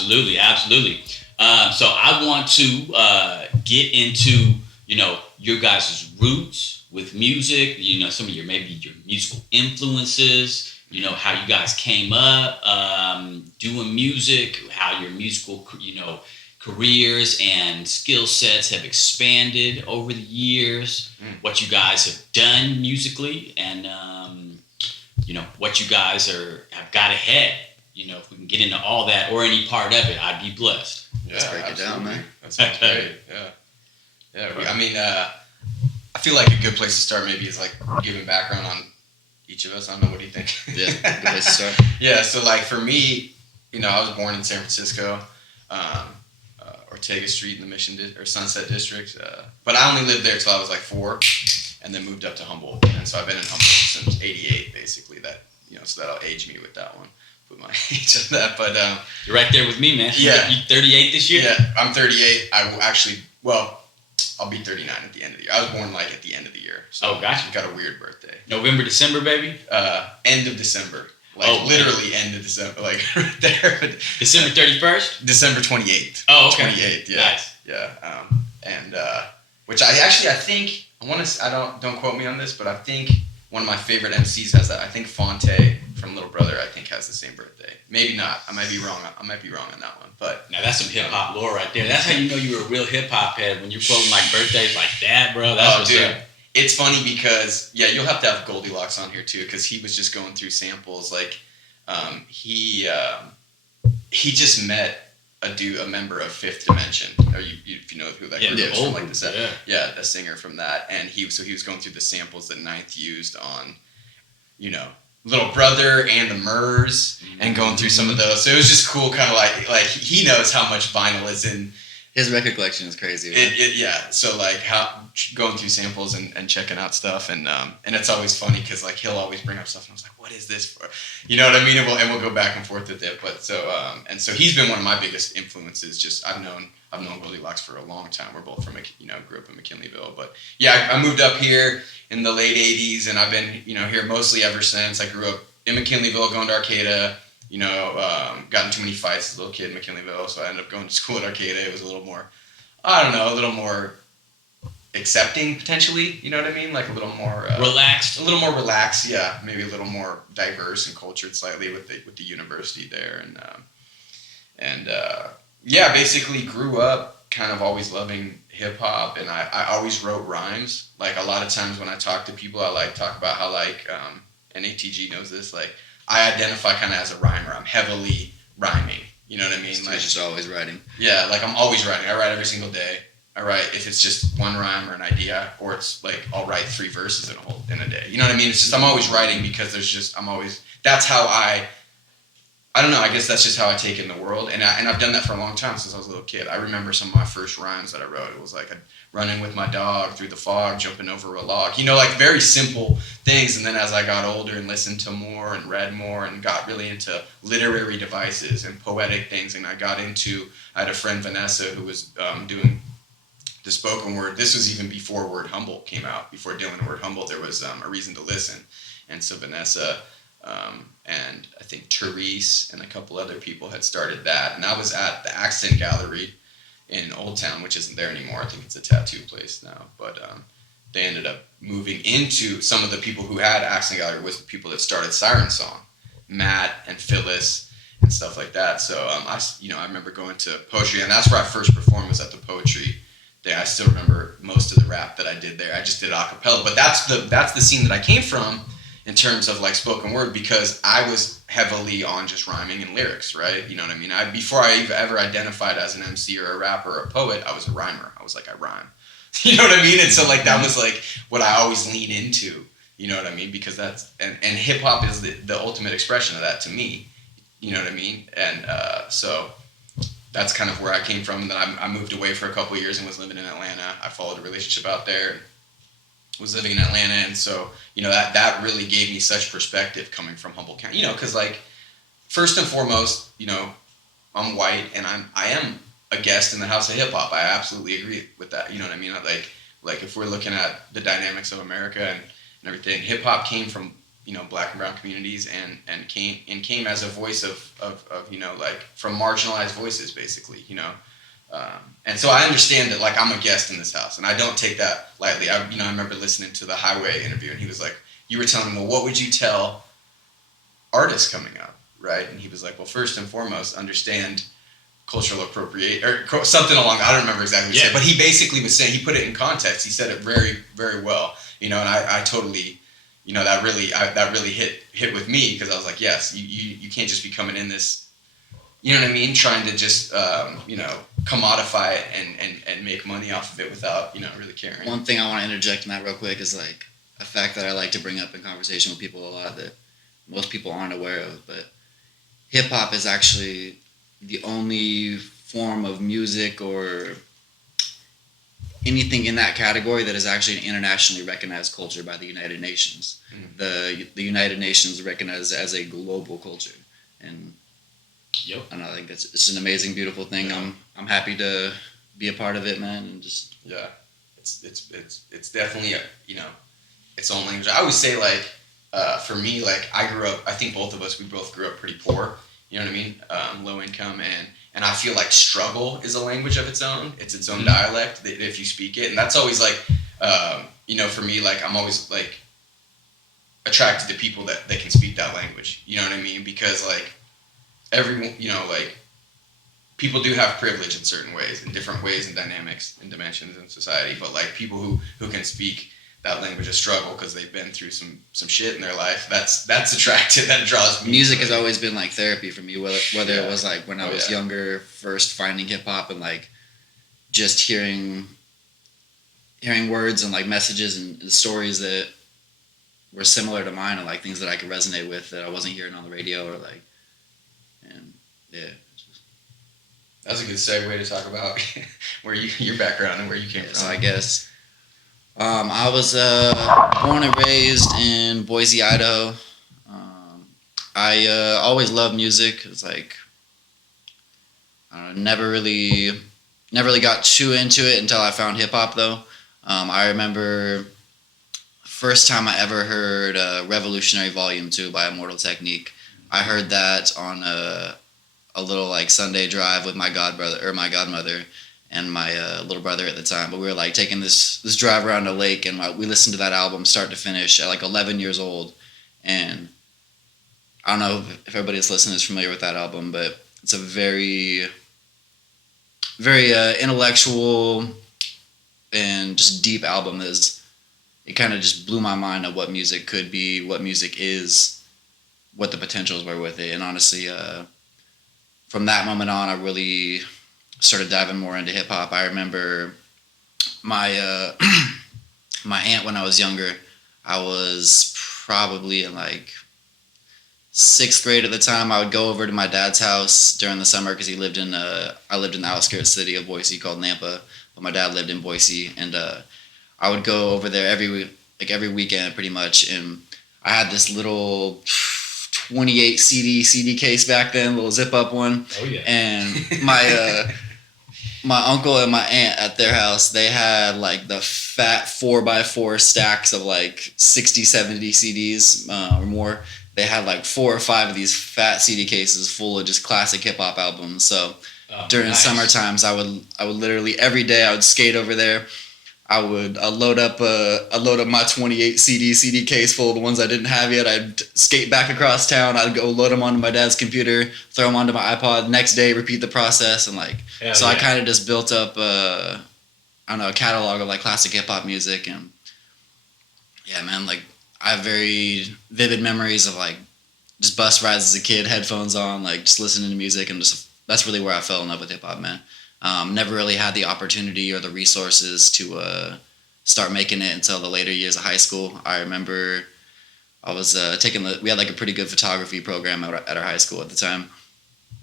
Absolutely. So I want to get into, your guys' roots with music, some of your musical influences, how you guys came up doing music, how your musical, careers and skill sets have expanded over the years, what you guys have done musically, and, what you guys have got ahead. If we can get into all that or any part of it, I'd be blessed. Yeah, let's break it down, man. That sounds great. Yeah. I feel like a good place to start maybe is like giving background on each of us. I don't know, what do you think? Yeah, good place to start. Yeah, so like for me, I was born in San Francisco, Ortega Street in the Sunset District, but I only lived there till I was like 4, and then moved up to Humboldt, and so I've been in Humboldt since '88, basically. That so that'll age me with that one. Put my age on that, but you're right there with me, man. Yeah, you 38 this year. Yeah, I'm 38. I'll be 39 at the end of the year. I was born like at the end of the year. So gotcha. Got a weird birthday. November, December, baby. End of December. Literally end of December, like right there. December 31st. December 28th. Oh, okay. 28th. Yeah. Nice. Yeah. And which I think don't quote me on this, but I think one of my favorite MCs has that. I think Fonte from Little Brother, I think, has the same birthday. Maybe not. I might be wrong on that one. But now that's some hip hop lore right there. That's how you know you're a real hip hop head, when you're quoting like birthdays like that, bro. That's what's up. It's funny because you'll have to have Goldilocks on here too, because he was just going through samples. Like he just met a member of Fifth Dimension, or if you know who that group is from, like a singer from that, and he was going through the samples that Ninth used on, Little Brother and the Murs, and going through some of those. So it was just cool, kind of like he knows how much vinyl is in his record collection is crazy. So like how going through samples and checking out stuff, and it's always funny because like he'll always bring up stuff, and I was like, what is this for? You know what I mean? And we'll go back and forth with it. But so he's been one of my biggest influences. Just I've known Goldilocks for a long time. We're both from grew up in McKinleyville, but I moved up here in the late '80s, and I've been here mostly ever since. I grew up in McKinleyville, going to Arcata. Got in too many fights as a little kid in McKinleyville, so I ended up going to school at Arcata. It was a little more, a little more accepting potentially. You know what I mean? Like a little more relaxed. A little more relaxed, yeah. Maybe a little more diverse and cultured slightly with the university there, and basically grew up kind of always loving hip hop, and I always wrote rhymes. Like a lot of times when I talk to people, I like talk about how and ATG knows this, like I identify kind of as a rhymer. I'm heavily rhyming. You know what I mean? Like just always writing. Yeah, like I'm always writing. I write every single day. I write if it's just one rhyme or an idea, or it's like I'll write 3 verses in a day. You know what I mean? It's just I'm always writing because that's how I don't know, I guess that's just how I take in the world, and I've done that for a long time since I was a little kid. I remember some of my first rhymes that I wrote. It was like running with my dog through the fog, jumping over a log. Like very simple things. And then as I got older and listened to more and read more and got really into literary devices and poetic things, and I had a friend, Vanessa, who was doing the spoken word. This was even before Word Humboldt came out. Before Dylan Word Humboldt, there was A Reason to Listen. And so Vanessa and I think Therese and a couple other people had started that. And I was at the Accent Gallery in Old Town, which isn't there anymore. I think it's a tattoo place now. But they ended up moving into some of the people who had Accent Gallery was the people that started Siren Song, Matt and Phyllis and stuff like that. So I remember going to poetry, and that's where I first performed, was at the poetry there. I still remember most of the rap that I did there. I just did a cappella, but that's the scene that I came from in terms of like spoken word, because I was heavily on just rhyming and lyrics, right? You know what I mean? Before I ever identified as an MC or a rapper or a poet, I was a rhymer. I was like, I rhyme. You know what I mean? And so like that was like what I always lean into. You know what I mean? Because that's and hip hop is the ultimate expression of that to me. You know what I mean? And so that's kind of where I came from. And then I moved away for a couple of years and was living in Atlanta. I followed a relationship out there. Was living in Atlanta, and so that really gave me such perspective coming from Humboldt County. Because like first and foremost, I'm white and I am a guest in the house of hip hop. I absolutely agree with that. You know what I mean? Like if we're looking at the dynamics of America and everything, hip hop came from Black and brown communities, and came as a voice of like from marginalized voices, basically, and so I understand that, like, I'm a guest in this house, and I don't take that lightly. I remember listening to the Highway interview, and he was like, you were telling him, well, what would you tell artists coming up, right? And he was like, well, first and foremost, understand cultural appropriate, or something along, I don't remember exactly what he said, but he basically was saying, he put it in context, he said it very, very well, and I totally, that really hit with me, because I was like, yes, you can't just be coming in this, you know what I mean, trying to just, commodify it and make money off of it without, really caring. One thing I want to interject in that real quick is, like, a fact that I like to bring up in conversation with people a lot that most people aren't aware of, but hip-hop is actually the only form of music or anything in that category that is actually an internationally recognized culture by the United Nations. Mm-hmm. The United Nations recognize it as a global culture, and and I think it's an amazing, beautiful thing. Yeah. I'm happy to be a part of it, man, and just it's definitely its own language. I always say, like, for me, like, I think both of us, we both grew up pretty poor. You know what I mean? Low income, and I feel like struggle is a language of its own. It's its own dialect if you speak it, and that's always like, for me, like, I'm always like attracted to people that can speak that language. You know what I mean? Because, like, everyone, like, people do have privilege in certain ways, in different ways and dynamics and dimensions in society, but, like, people who can speak that language of struggle because they've been through some shit in their life, that's attractive, that draws me. Music has always been like therapy for me, whether it was like when I was younger, first finding hip-hop and, like, just hearing words and, like, messages and stories that were similar to mine, and, like, things that I could resonate with that I wasn't hearing on the radio, or, like, and that's a good segue to talk about where your background and where you came from. So I guess I was born and raised in Boise, Idaho. I always loved music. It's like, never really got too into it until I found hip hop, though. I remember first time I ever heard Revolutionary Volume 2 by Immortal Technique. I heard that on a little, like, Sunday drive with my godmother and my little brother at the time. But we were, like, taking this drive around a lake, and we listened to that album start to finish at, like, 11 years old. And I don't know if everybody that's listening is familiar with that album, but it's a very, very intellectual and just deep album. It kind of just blew my mind on what music could be, what music is, what the potentials were with it. And honestly, from that moment on, I really started diving more into hip-hop. I remember my my aunt, when I was younger, I was probably in, like, 6th grade at the time. I would go over to my dad's house during the summer because I lived in the outskirts city of Boise called Nampa, but my dad lived in Boise, and I would go over there every weekend pretty much, and I had this little 28 CD case back then, little zip up one. Oh yeah. And my uncle and my aunt at their house, they had, like, the fat 4x4 stacks of, like, 60, 70 CDs or more. They had, like, 4 or 5 of these fat CD cases full of just classic hip hop albums. So during summer times, I would literally every day I would skate over there. I'd load up my 28 CD case full of the ones I didn't have yet. I'd skate back across town. I'd go load them onto my dad's computer, throw them onto my iPod. Next day, repeat the process, and, like, I kind of just built up a catalog of, like, classic hip hop music. And yeah, man, like, I have very vivid memories of, like, just bus rides as a kid, headphones on, like, just listening to music, and just that's really where I fell in love with hip hop, man. Never really had the opportunity or the resources to start making it until the later years of high school. I remember I was we had, like, a pretty good photography program at our high school at the time.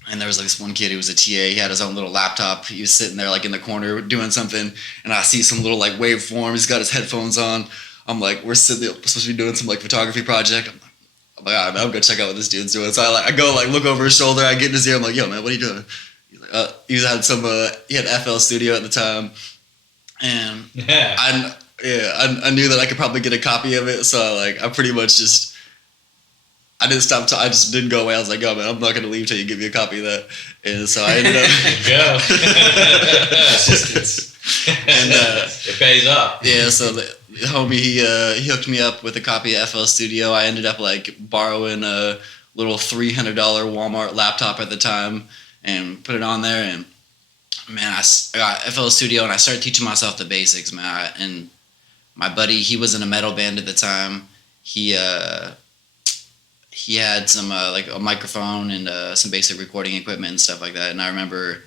And there was, like, this one kid who was a TA. He had his own little laptop. He was sitting there, like, in the corner doing something. And I see some little, like, waveform. He's got his headphones on. I'm like, we're supposed to be doing some, like, photography project. I'm like, all right, man, I'm going to check out what this dude's doing. So I go, like, look over his shoulder. I get in his ear. I'm like, yo, man, what are you doing? He had FL Studio at the time, and I knew that I could probably get a copy of it, so I pretty much just I didn't stop. I just didn't go away. I was like, oh man, I'm not gonna leave till you give me a copy of that. And so I ended up. Persistence. And it pays off. Yeah, so the homie he hooked me up with a copy of FL Studio. I ended up like borrowing a little $300 Walmart laptop at the time and put it on there. And man, I got FL Studio and I started teaching myself the basics, man. And my buddy, he was in a metal band at the time. He had some like a microphone and some basic recording equipment and stuff like that. And I remember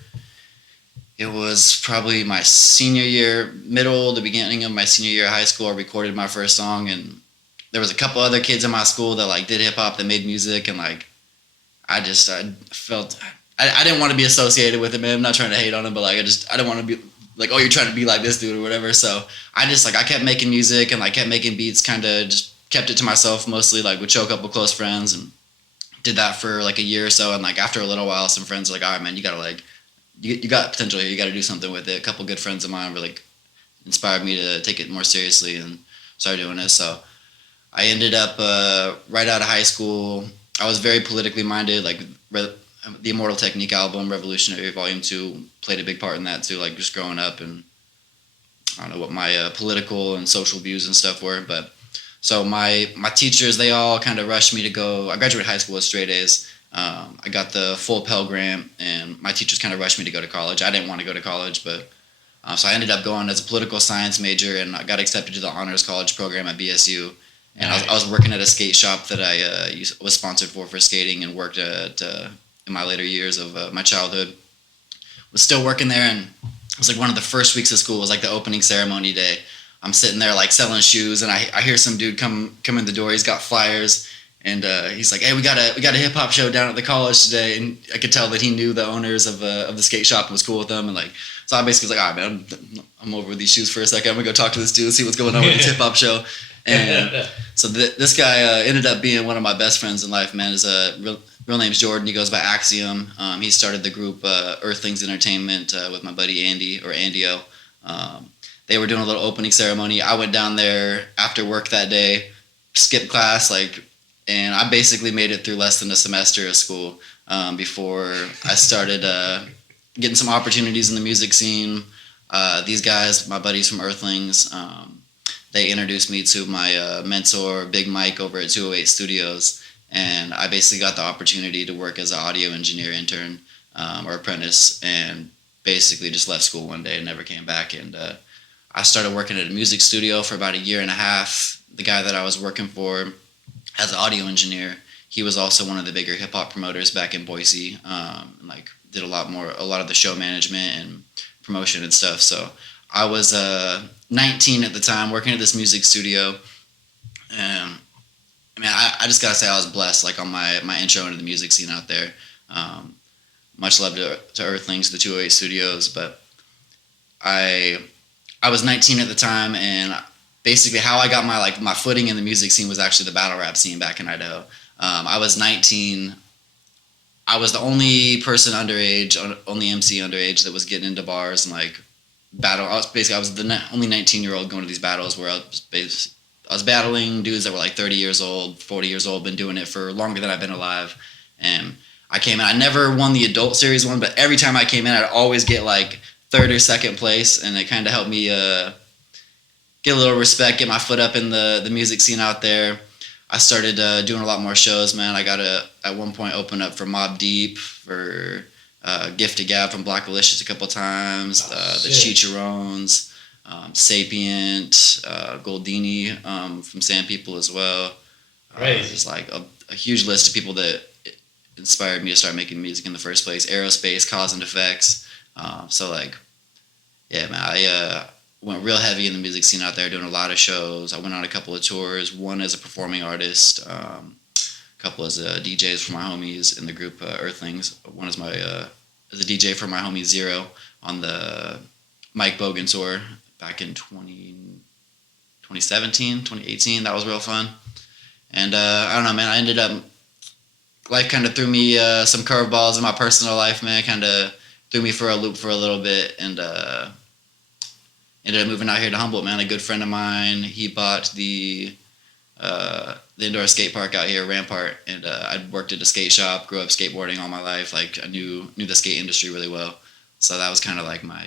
it was probably my senior year, the beginning of my senior year of high school. I recorded my first song, and there was a couple other kids in my school that like did hip hop, that made music, and like I felt I didn't want to be associated with it, man. I'm not trying to hate on it, but like I didn't want to be like, oh, you're trying to be like this dude or whatever. So I kept making music and like kept making beats, kind of just kept it to myself mostly, like would show a couple close friends, and did that for like a year or so. And like after a little while, some friends were like, all right, man, you gotta like you got potential here. You got to do something with it. A couple good friends of mine were like inspired me to take it more seriously and started doing this. So I ended up right out of high school. I was very politically minded. Like the Immortal Technique album, Revolutionary Volume 2, played a big part in that too. Like just growing up, and I don't know what my political and social views and stuff were. But so my teachers, they all kind of rushed me to go. I graduated high school with straight A's. I got the full Pell Grant, and my teachers kind of rushed me to go to college. I didn't want to go to college, but so I ended up going as a political science major, and I got accepted to the honors college program at BSU. And I was working at a skate shop that I was sponsored for skating, and worked at in my later years of my childhood. Was still working there, and it was like one of the first weeks of school. It was like the opening ceremony day. I'm sitting there like selling shoes, and I hear some dude come in the door. He's got flyers. And he's like, hey, we got a hip hop show down at the college today, and I could tell that he knew the owners of the skate shop and was cool with them. And like, so I basically was like, all right, man, I'm over with these shoes for a second. I'm gonna go talk to this dude, see what's going on with this hip hop show. And so this guy ended up being one of my best friends in life, man. His real name's Jordan. He goes by Axiom. He started the group Earthlings Entertainment with my buddy Andy, or Andio. They were doing a little opening ceremony. I went down there after work that day, skipped class, and I basically made it through less than a semester of school before I started getting some opportunities in the music scene. These guys, my buddies from Earthlings, they introduced me to my mentor, Big Mike, over at 208 Studios. And I basically got the opportunity to work as an audio engineer intern or apprentice, and basically just left school one day and never came back. And I started working at a music studio for about a year and a half. The guy that I was working for as an audio engineer, he was also one of the bigger hip hop promoters back in Boise, and like did a lot of the show management and promotion and stuff. So I was 19 at the time, working at this music studio, and I mean, I just gotta say I was blessed, like on my intro into the music scene out there. Much love to Earthlings, the 208 Studios, but I was 19 at the time, and basically how I got my footing in the music scene was actually the battle rap scene back in Idaho. I was 19. I was the only person underage, only MC underage that was getting into bars and like battle. I was the only 19-year-old going to these battles where I was battling dudes that were like 30 years old, 40 years old, been doing it for longer than I've been alive. And I came in. I never won the adult series one, but every time I came in, I'd always get like third or second place, and it kind of helped me get a little respect, get my foot up in the music scene out there. I started doing a lot more shows, man. I got to, at one point, open up for Mobb Deep, for Gift to Gab from Black Alicious a couple times, the Chicharrones, Sapient, Goldini from Sand People as well. There's like a huge list of people that inspired me to start making music in the first place. Aerospace, Cause and Effects. So like, yeah, man, I went real heavy in the music scene out there, doing a lot of shows. I went on a couple of tours, one as a performing artist, a couple as DJs for my homies in the group Earthlings. One as as a DJ for my homie Zero on the Mike Bogan tour back in 2017, 2018. That was real fun. And I don't know, man, I ended up, life kind of threw me some curveballs in my personal life, man. Kind of threw me for a loop for a little bit, and ended up moving out here to Humboldt, man. A good friend of mine, he bought the the indoor skate park out here, Rampart, and I'd worked at a skate shop, grew up skateboarding all my life. Like I knew the skate industry really well, so that was kind of like my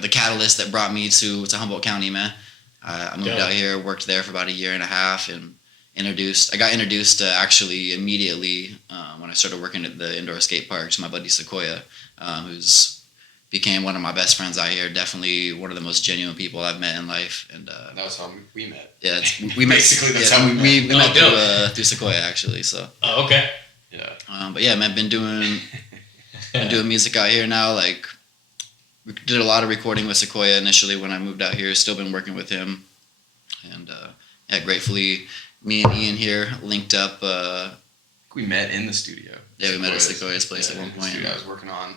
the catalyst that brought me to Humboldt County, man. I moved out here, worked there for about a year and a half, and I got introduced actually immediately when I started working at the indoor skate park to my buddy Sequoia, who's became one of my best friends out here. Definitely one of the most genuine people I've met in life. And that was how we met. Yeah, we met. Basically, that's how we met through Sequoia actually. So. Oh, okay. Yeah. But yeah, man, been doing music out here now. Like, we did a lot of recording with Sequoia initially when I moved out here. Still been working with him, and gratefully, me and Ian here linked up. We met in the studio. Yeah, we met at Sequoia's place at one point. I was working on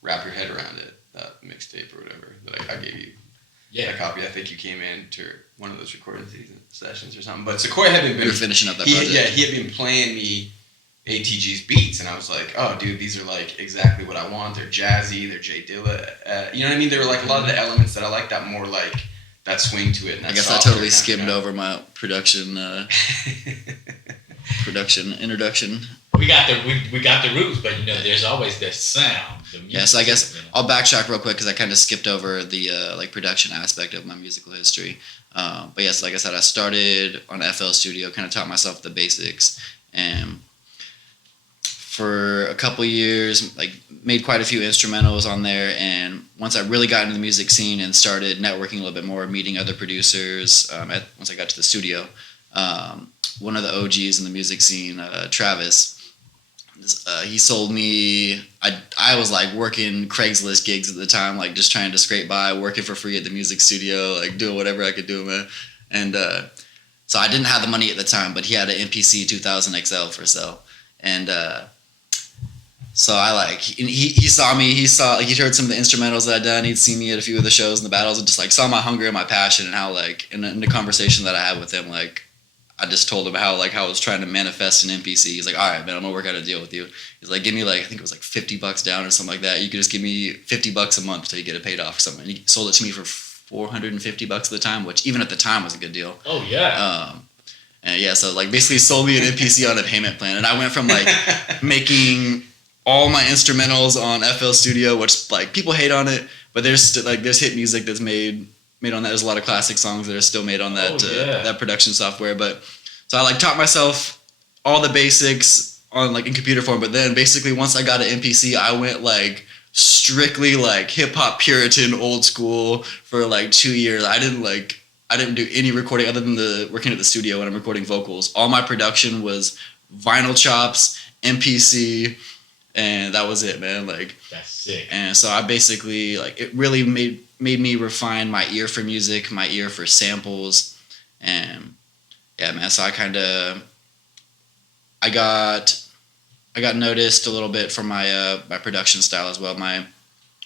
Wrap Your Head Around It, that mixtape or whatever that I gave you. Yeah, a copy. I think you came in to one of those recording sessions or something. But Sequoia had been. We were finishing up that project. Yeah, he had been playing me ATG's beats, and I was like, oh, dude, these are like exactly what I want. They're jazzy, they're J Dilla. You know what I mean? They were like a lot of the elements that I like, that more like that swing to it. And that I guess I totally skimmed over my production introduction. We got the roots, but there's always the sound. The music, yeah, so I guess I'll backtrack real quick because I kind of skipped over the like production aspect of my musical history. But yes, like I said, I started on FL Studio, kind of taught myself the basics, and for a couple years, like made quite a few instrumentals on there. And once I really got into the music scene and started networking a little bit more, meeting other producers, once I got to the studio, one of the OGs in the music scene, Travis, he sold me. I was like working Craigslist gigs at the time, like just trying to scrape by, working for free at the music studio, like doing whatever I could do, man. And so I didn't have the money at the time, but he had an MPC 2000 XL for sale, and so I like he saw me. He'd heard some of the instrumentals that I'd done. He'd seen me at a few of the shows and the battles, and just like saw my hunger and my passion, and how like in the conversation that I had with him, like I just told him how I was trying to manifest an MPC. He's like, all right, man, I'm gonna work out a deal with you. He's like, give me like I think it was like $50 down or something like that. You could just give me $50 a month till you get it paid off or something. And he sold it to me for $450 at the time, which even at the time was a good deal. Oh yeah. And yeah, so like basically sold me an MPC on a payment plan, and I went from like making all my instrumentals on FL Studio, which like people hate on it, but there's hit music that's made on that. There's a lot of classic songs that are still made on that that production software. But so I like taught myself all the basics on like in computer form. But then basically once I got an MPC, I went like strictly like hip hop Puritan old school for like 2 years. I didn't do any recording other than working at the studio when I'm recording vocals. All my production was vinyl chops, MPC. And that was it, man. Like that's sick. And so I basically like it really made me refine my ear for music, my ear for samples, and yeah, man. So I got noticed a little bit for my my production style as well. My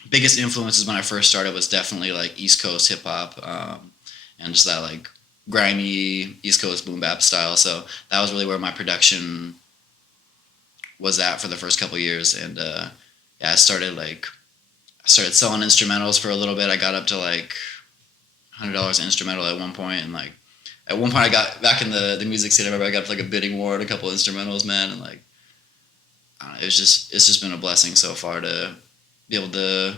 biggest influences when I first started was definitely like East Coast hip hop, and just that like grimy East Coast boom bap style. So that was really where my production was at for the first couple of years. And I started selling instrumentals for a little bit. I got up to like $100 instrumental at one point, and like at one point I got back in the music scene. I remember I got like a bidding war on a couple of instrumentals, man, and like I don't know, it's just been a blessing so far to be able to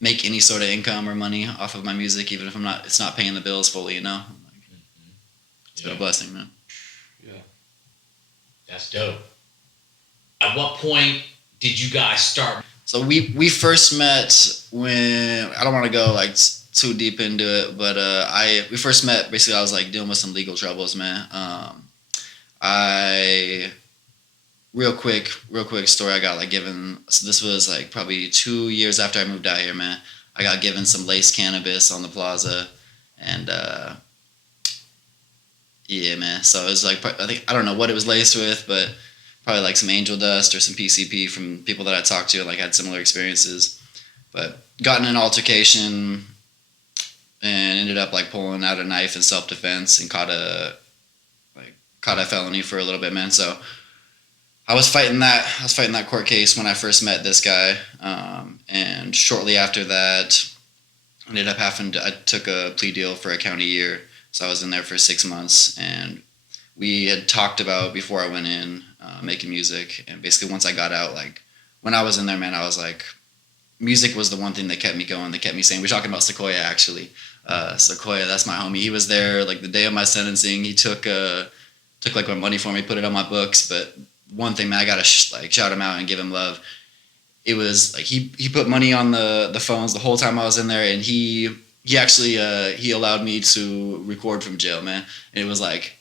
make any sort of income or money off of my music, even if it's not paying the bills fully, you know. Like, it's been a blessing, man. Yeah, that's dope. At what point did you guys start? So we first met when, I don't want to go like too deep into it, but we first met basically I was like dealing with some legal troubles, man. Real quick story. I got like given, so this was like probably 2 years after I moved out here, man. I got given some lace cannabis on the plaza, and yeah, man. So it was like, I don't know what it was laced with, but probably like some angel dust or some PCP from people that I talked to and like had similar experiences. But got in an altercation and ended up like pulling out a knife in self-defense and caught a felony for a little bit, man. So I was fighting that court case when I first met this guy, and shortly after that, I took a plea deal for a county year. So I was in there for 6 months, and we had talked about before I went in making music. And basically, once I got out, like when I was in there, man, I was like, music was the one thing that kept me going, that kept me sane. We're talking about Sequoia, actually. Sequoia, that's my homie. He was there like the day of my sentencing. He took like my money for me, put it on my books. But one thing, man, I gotta shout him out and give him love. It was like he put money on the phones the whole time I was in there, and he actually he allowed me to record from jail, man. And it was like,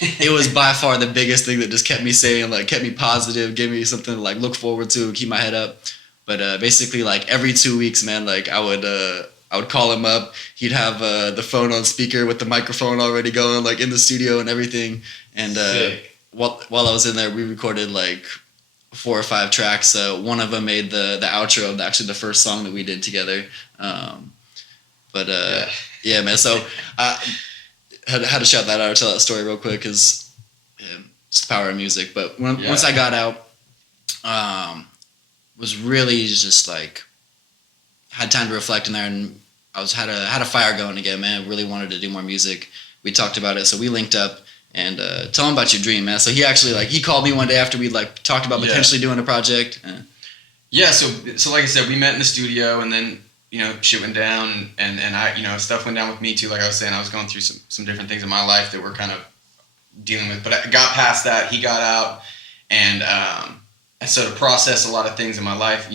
it was by far the biggest thing that just kept me sane, like kept me positive, gave me something to like look forward to, keep my head up. But basically, like every 2 weeks, man, like I would call him up. He'd have the phone on speaker with the microphone already going, like in the studio and everything. And while I was in there, we recorded like 4 or 5 tracks. One of them made the outro of actually the first song that we did together. Yeah, man. So I had to shout that out or tell that story real quick, because it's the power of music. But once I got out, was really just like had time to reflect in there, and I had a fire going again, man. Really wanted to do more music. We talked about it, so we linked up. And tell him about your dream, man. So he actually he called me one day after we'd like talked about potentially doing a project. Yeah, so like I said, we met in the studio, and then shit went down, and I stuff went down with me too. Like I was saying, I was going through some different things in my life that we're kind of dealing with. But I got past that. He got out, and so to process a lot of things in my life,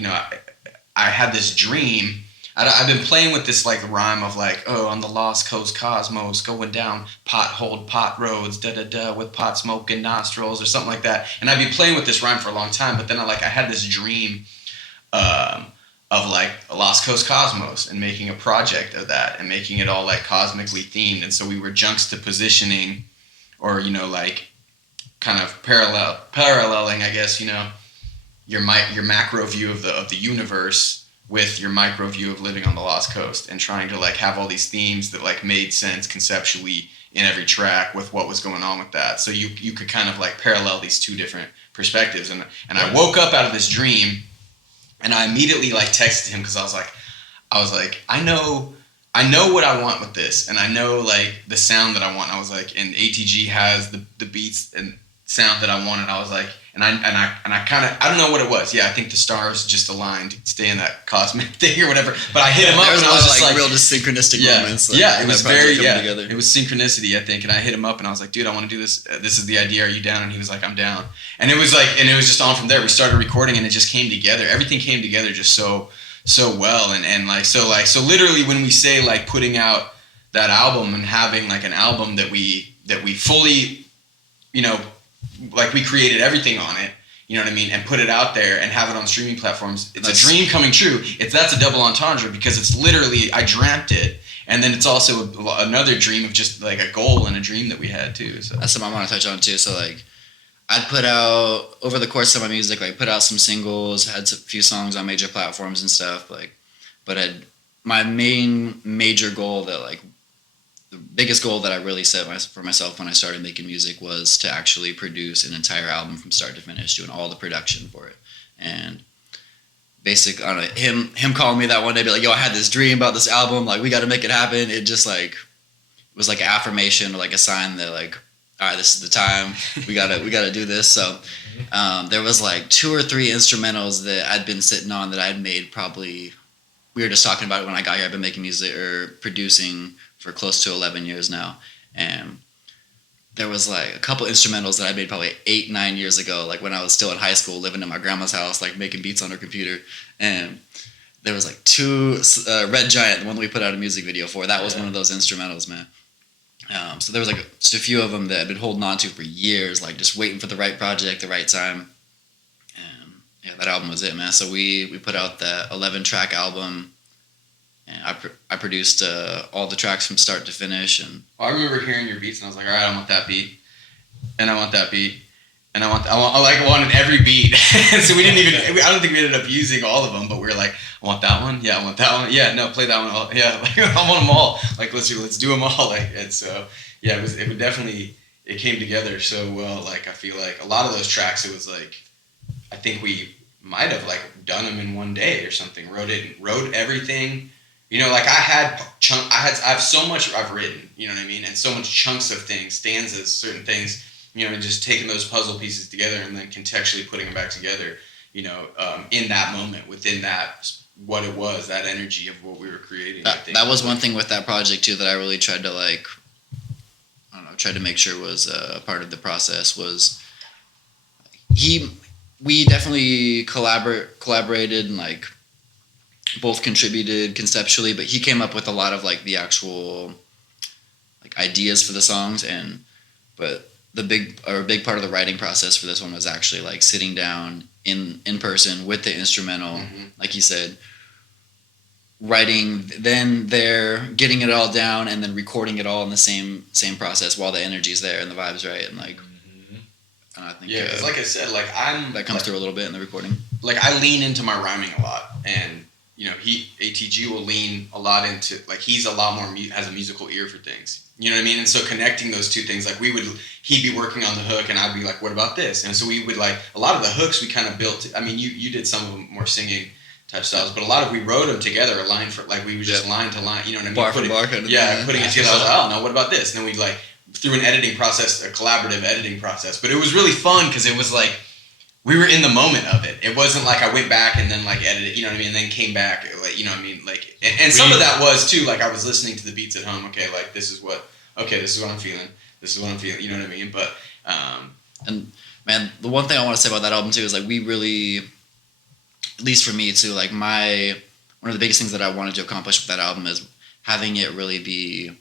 I had this dream. I've been playing with this like rhyme of like, oh, on the Lost Coast Cosmos, going down potholed pot roads, da da da, with pot smoke and nostrils, or something like that. And I've been playing with this rhyme for a long time, but then I had this dream of like a Lost Coast Cosmos and making a project of that and making it all like cosmically themed. And so we were juxtapositioning, or like kind of paralleling, I guess, your macro view of the universe with your micro view of living on the Lost Coast, and trying to like have all these themes that like made sense conceptually in every track with what was going on with that. So you could kind of like parallel these two different perspectives. And I woke up out of this dream, and I immediately like texted him, because I was like, I know what I want with this, and I know like the sound that I want. I was like, and ATG has the beats and sound that I wanted. I was like, and I kind of, I don't know what it was. Yeah, I think the stars just aligned to stay in that cosmic thing or whatever. But I hit him up, and I was just like, real just synchronistic moments. It was very together. It was synchronicity, I think. And I hit him up, and I was like, dude, I want to do this. This is the idea. Are you down? And he was like, I'm down. And it was just on from there. We started recording, and it just came together. Everything came together just so well. And so literally when we say like putting out that album and having like an album that we fully, like we created everything on it, you know what I mean, and put it out there and have it on streaming platforms. It's a dream coming true. That's a double entendre, because it's literally, I dreamt it, and then it's also another dream of just like a goal and a dream that we had too. So that's something I want to touch on too. So like, I'd put out over the course of my music, like put out some singles, had a few songs on major platforms and stuff. Like, but my major goal, that like the biggest goal that I really set for myself when I started making music, was to actually produce an entire album from start to finish, doing all the production for it. And basically, I don't know, him calling me that one day, be like, yo, I had this dream about this album, like we got to make it happen. It just like, it was like an affirmation, or like a sign that like, all right, this is the time, we gotta do this. So there was like 2 or 3 instrumentals that I'd been sitting on that I'd made probably, we were just talking about it when I got here. I've been making music or producing for close to 11 years now. And there was like a couple instrumentals that I made probably 8-9 years ago, like when I was still in high school, living in my grandma's house, like making beats on her computer. And there was like 2, Red Giant, the one that we put out a music video for, that was one of those instrumentals, man. So there was like just a few of them that I've been holding on to for years, like just waiting for the right project, the right time. And yeah, that album was it, man. So we put out that 11-track album, and I produced all the tracks from start to finish. And I remember hearing your beats, and I was like, all right, I want that beat, and I want that beat, and I wanted every beat. So we didn't even, I don't think we ended up using all of them, but we were like, I want that one, yeah, I want that one, yeah, no, play that one, all. Yeah, like I want them all, like let's do them all, like. And so yeah, it came together so well. Like I feel like a lot of those tracks, it was like, I think we might have like done them in one day or something. Wrote everything, You know, like I have so much I've written, you know what I mean, and so much chunks of things, stanzas, certain things, you know, and just taking those puzzle pieces together and then contextually putting them back together, you know, in that moment, within that, what it was, that energy of what we were creating. That was one thing with that project too that I really tried to like, I don't know, tried to make sure was a part of the process was we definitely collaborated and like both contributed conceptually, but he came up with a lot of like the actual like ideas for the songs, but a big part of the writing process for this one was actually like sitting down in person with the instrumental, like you said, writing, then there, getting it all down, and then recording it all in the same process while the energy's there and the vibe's right, and like, and I think because like I said, like that comes through a little bit in the recording. Like I lean into my rhyming a lot, and you know, ATG will lean a lot into, like, he's a lot more has a musical ear for things. You know what I mean? And so connecting those two things, like he'd be working on the hook, and I'd be like, what about this? And so we would, like, a lot of the hooks we kind of built. I mean, you did some of them more singing type styles, but a lot of we wrote them together, a line for, like, we would just line to line, you know what I mean? Bar for bar kind of thing. Yeah, putting it together. I was like, oh no, what about this? And then we'd, like, through an editing process, a collaborative editing process. But it was really fun because it was like, we were in the moment of it. It wasn't like I went back and then like edited, you know what I mean, and then came back, like, you know what I mean, like, and some of that was too, like, I was listening to the beats at home. Okay, like, this is what I'm feeling. This is what I'm feeling. You know what I mean? But and man, the one thing I want to say about that album too is like we really, at least for me too, like one of the biggest things that I wanted to accomplish with that album is having it really be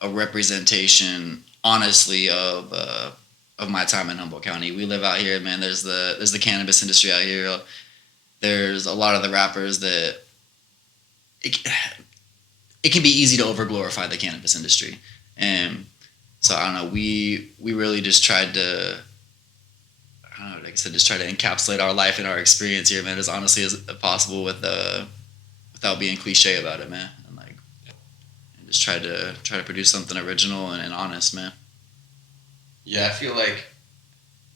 a representation, honestly, of my time in Humboldt County. We live out here, man. There's the cannabis industry out here. There's a lot of the rappers that it can be easy to overglorify the cannabis industry, and so I don't know. We really just tried to, I don't know, like I said, just try to encapsulate our life and our experience here, man, as honestly as possible without being cliche about it, man. And like, and just try to produce something original and honest, man. Yeah, I feel like,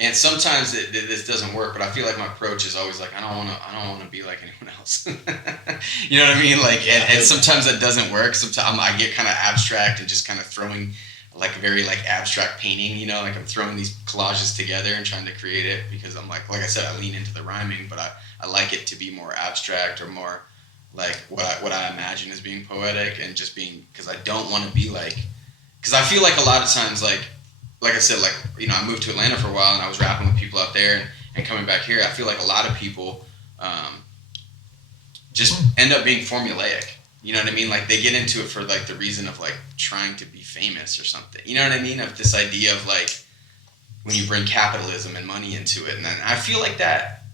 and sometimes this doesn't work, but I feel like my approach is always like, I don't want to be like anyone else. You know what I mean? Like, and sometimes that doesn't work. Sometimes I get kind of abstract and just kind of throwing like a very like abstract painting, you know, like I'm throwing these collages together and trying to create it because I'm like I said, I lean into the rhyming, but I like it to be more abstract or more like what I imagine as being poetic, and just being, because I don't want to be like, because I feel like a lot of times like I said, like, you know, I moved to Atlanta for a while and I was rapping with people out there, and coming back here, I feel like a lot of people just end up being formulaic. You know what I mean? Like, they get into it for like the reason of like trying to be famous or something. You know what I mean? Of this idea of like when you bring capitalism and money into it, and then I feel like that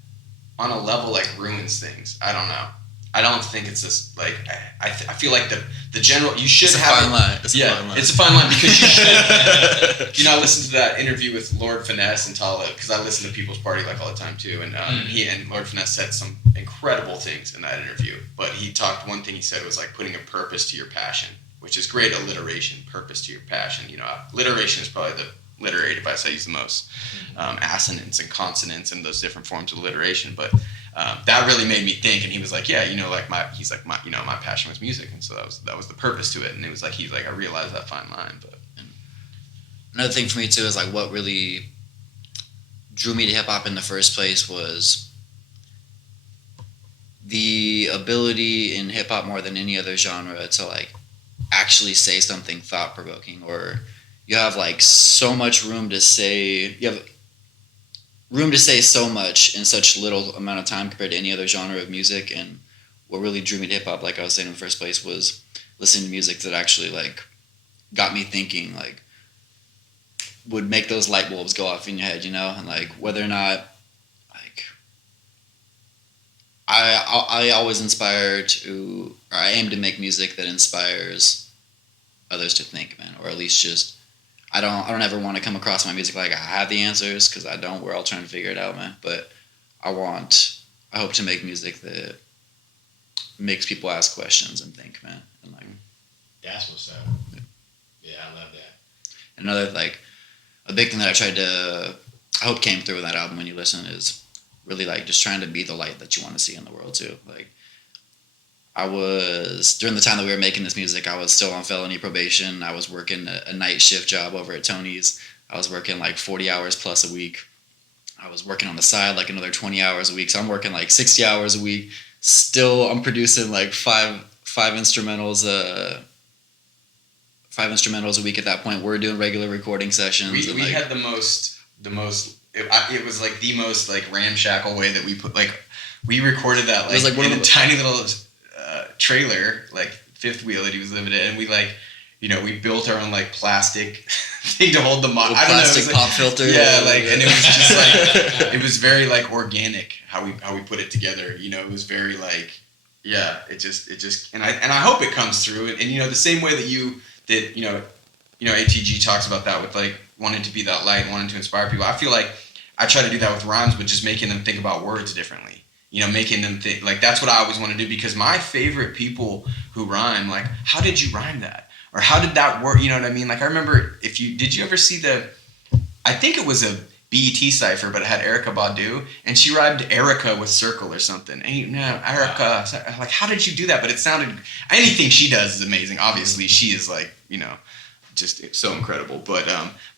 on a level like ruins things. I don't know. I don't think it's just like I feel like the general, you should have a fine line. It's a fine line because you should. You know, I listened to that interview with Lord Finesse and Tala because I listen to People's Party like all the time too, and he and Lord Finesse said some incredible things in that interview. But one thing he said was like putting a purpose to your passion, which is great alliteration. Purpose to your passion. You know, alliteration is probably the literary device I use the most. Assonance and consonants and those different forms of alliteration, but. That really made me think, and he was like, yeah, you know, like my passion was music, and so that was the purpose to it, and it was like, he's like, I realized that fine line. But another thing for me too is like what really drew me to hip hop in the first place was the ability in hip hop more than any other genre to like actually say something thought provoking, or you have like so much room to say. You have room to say so much in such little amount of time compared to any other genre of music. And what really drew me to hip hop, like I was saying in the first place, was listening to music that actually like got me thinking, like would make those light bulbs go off in your head, you know, and like whether or not like I always I aim to make music that inspires others to think, man, or at least just I don't ever want to come across my music like I have the answers, because I don't. We're all trying to figure it out, man. But I hope to make music that makes people ask questions and think, man. And like, that's what's up. Yeah, I love that. Another like a big thing that I hope came through with that album when you listen is really like just trying to be the light that you want to see in the world too. Like I was, during the time that we were making this music, I was still on felony probation. I was working a night shift job over at Tony's. I was working like 40 hours plus a week. I was working on the side like another 20 hours a week. So I'm working like 60 hours a week. Still, I'm producing like five instrumentals a week at that point. We're doing regular recording sessions. We had the most. It was like the most like ramshackle way that we put like we recorded that like, like in a tiny little trailer like fifth wheel that he was living in, and we like we built our own like plastic thing to hold the I don't know, plastic like, pop filter. Yeah, like, and it was just like it was very like organic how we put it together. It was very like it just and I hope it comes through and the same way that you did ATG talks about that with like wanting to be that light, wanting to inspire people. I feel like I try to do that with rhymes, but just making them think about words differently. Making them think like that's what I always want to do, because my favorite people who rhyme, like, how did you rhyme that? Or how did that work? You know what I mean? Like I remember did you ever see I think it was a BET Cypher, but it had Erykah Badu, and she rhymed Erica with circle or something. And Erica, like how did you do that? But it sounded, anything she does is amazing. Obviously she is like, just so incredible. But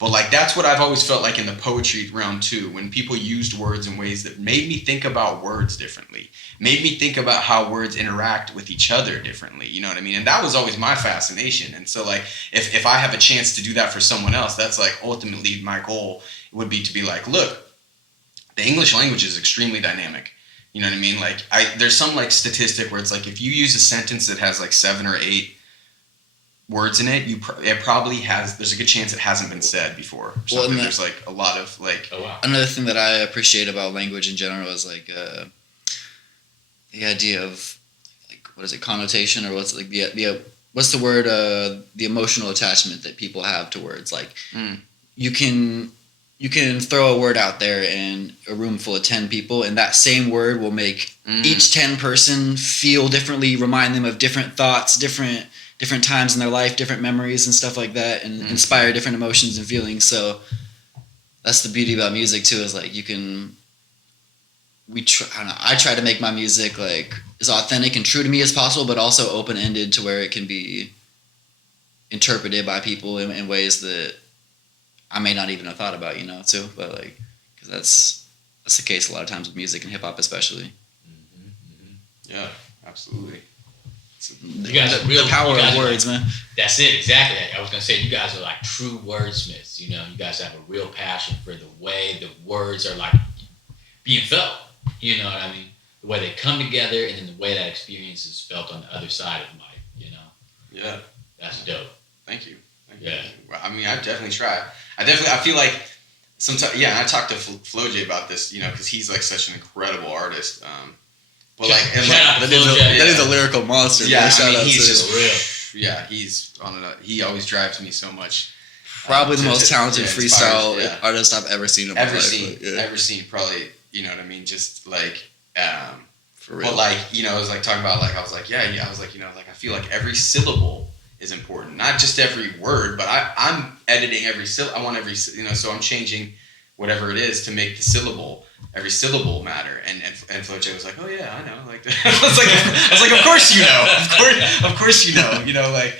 like that's what I've always felt like in the poetry realm too, when people used words in ways that made me think about words differently, made me think about how words interact with each other differently. You know what I mean? And that was always my fascination. And so like if I have a chance to do that for someone else, that's like ultimately my goal would be to be like, look, the English language is extremely dynamic. You know what I mean? Like there's some like statistic where it's like if you use a sentence that has like 7 or 8 words in it, it probably has. There's a good chance it hasn't been said before. Well, there's like a lot of like. Oh wow. Another thing that I appreciate about language in general is like the idea of like what is it, connotation, or what's like the what's the word, the emotional attachment that people have to words. Like you can throw a word out there in a room full of 10 people, and that same word will make each 10 person feel differently, remind them of different thoughts, different times in their life, different memories and stuff like that, and inspire different emotions and feelings. So that's the beauty about music too, is like I try to make my music like as authentic and true to me as possible, but also open-ended to where it can be interpreted by people in ways that I may not even have thought about, too. But like, because that's the case a lot of times with music and hip hop, especially. Yeah, absolutely. You guys are real. The power of words, man. That's it, exactly. I was gonna say you guys are like true wordsmiths. You guys have a real passion for the way the words are like being felt. You know what I mean? The way they come together, and then the way that experience is felt on the other side of mic. Yeah. That's dope. Thank you. Yeah. I mean, I definitely try. I feel like sometimes. Yeah, and I talked to Flo J about this. Because he's like such an incredible artist. But like, that is a lyrical monster. Yeah, man. he's just real. Yeah, he's on it. He always drives me so much. Probably the most talented freestyle artist I've ever seen in my life. Ever seen, probably. You know what I mean? Just like, for real. But like, I was like talking about like, I was like, I was like, like I feel like every syllable is important, not just every word, but I'm editing every syllable. I want every, so I'm changing whatever it is to make every syllable matter. And Flo J was like, oh yeah, I know. Like, I was like, of course you know, of course you know, like,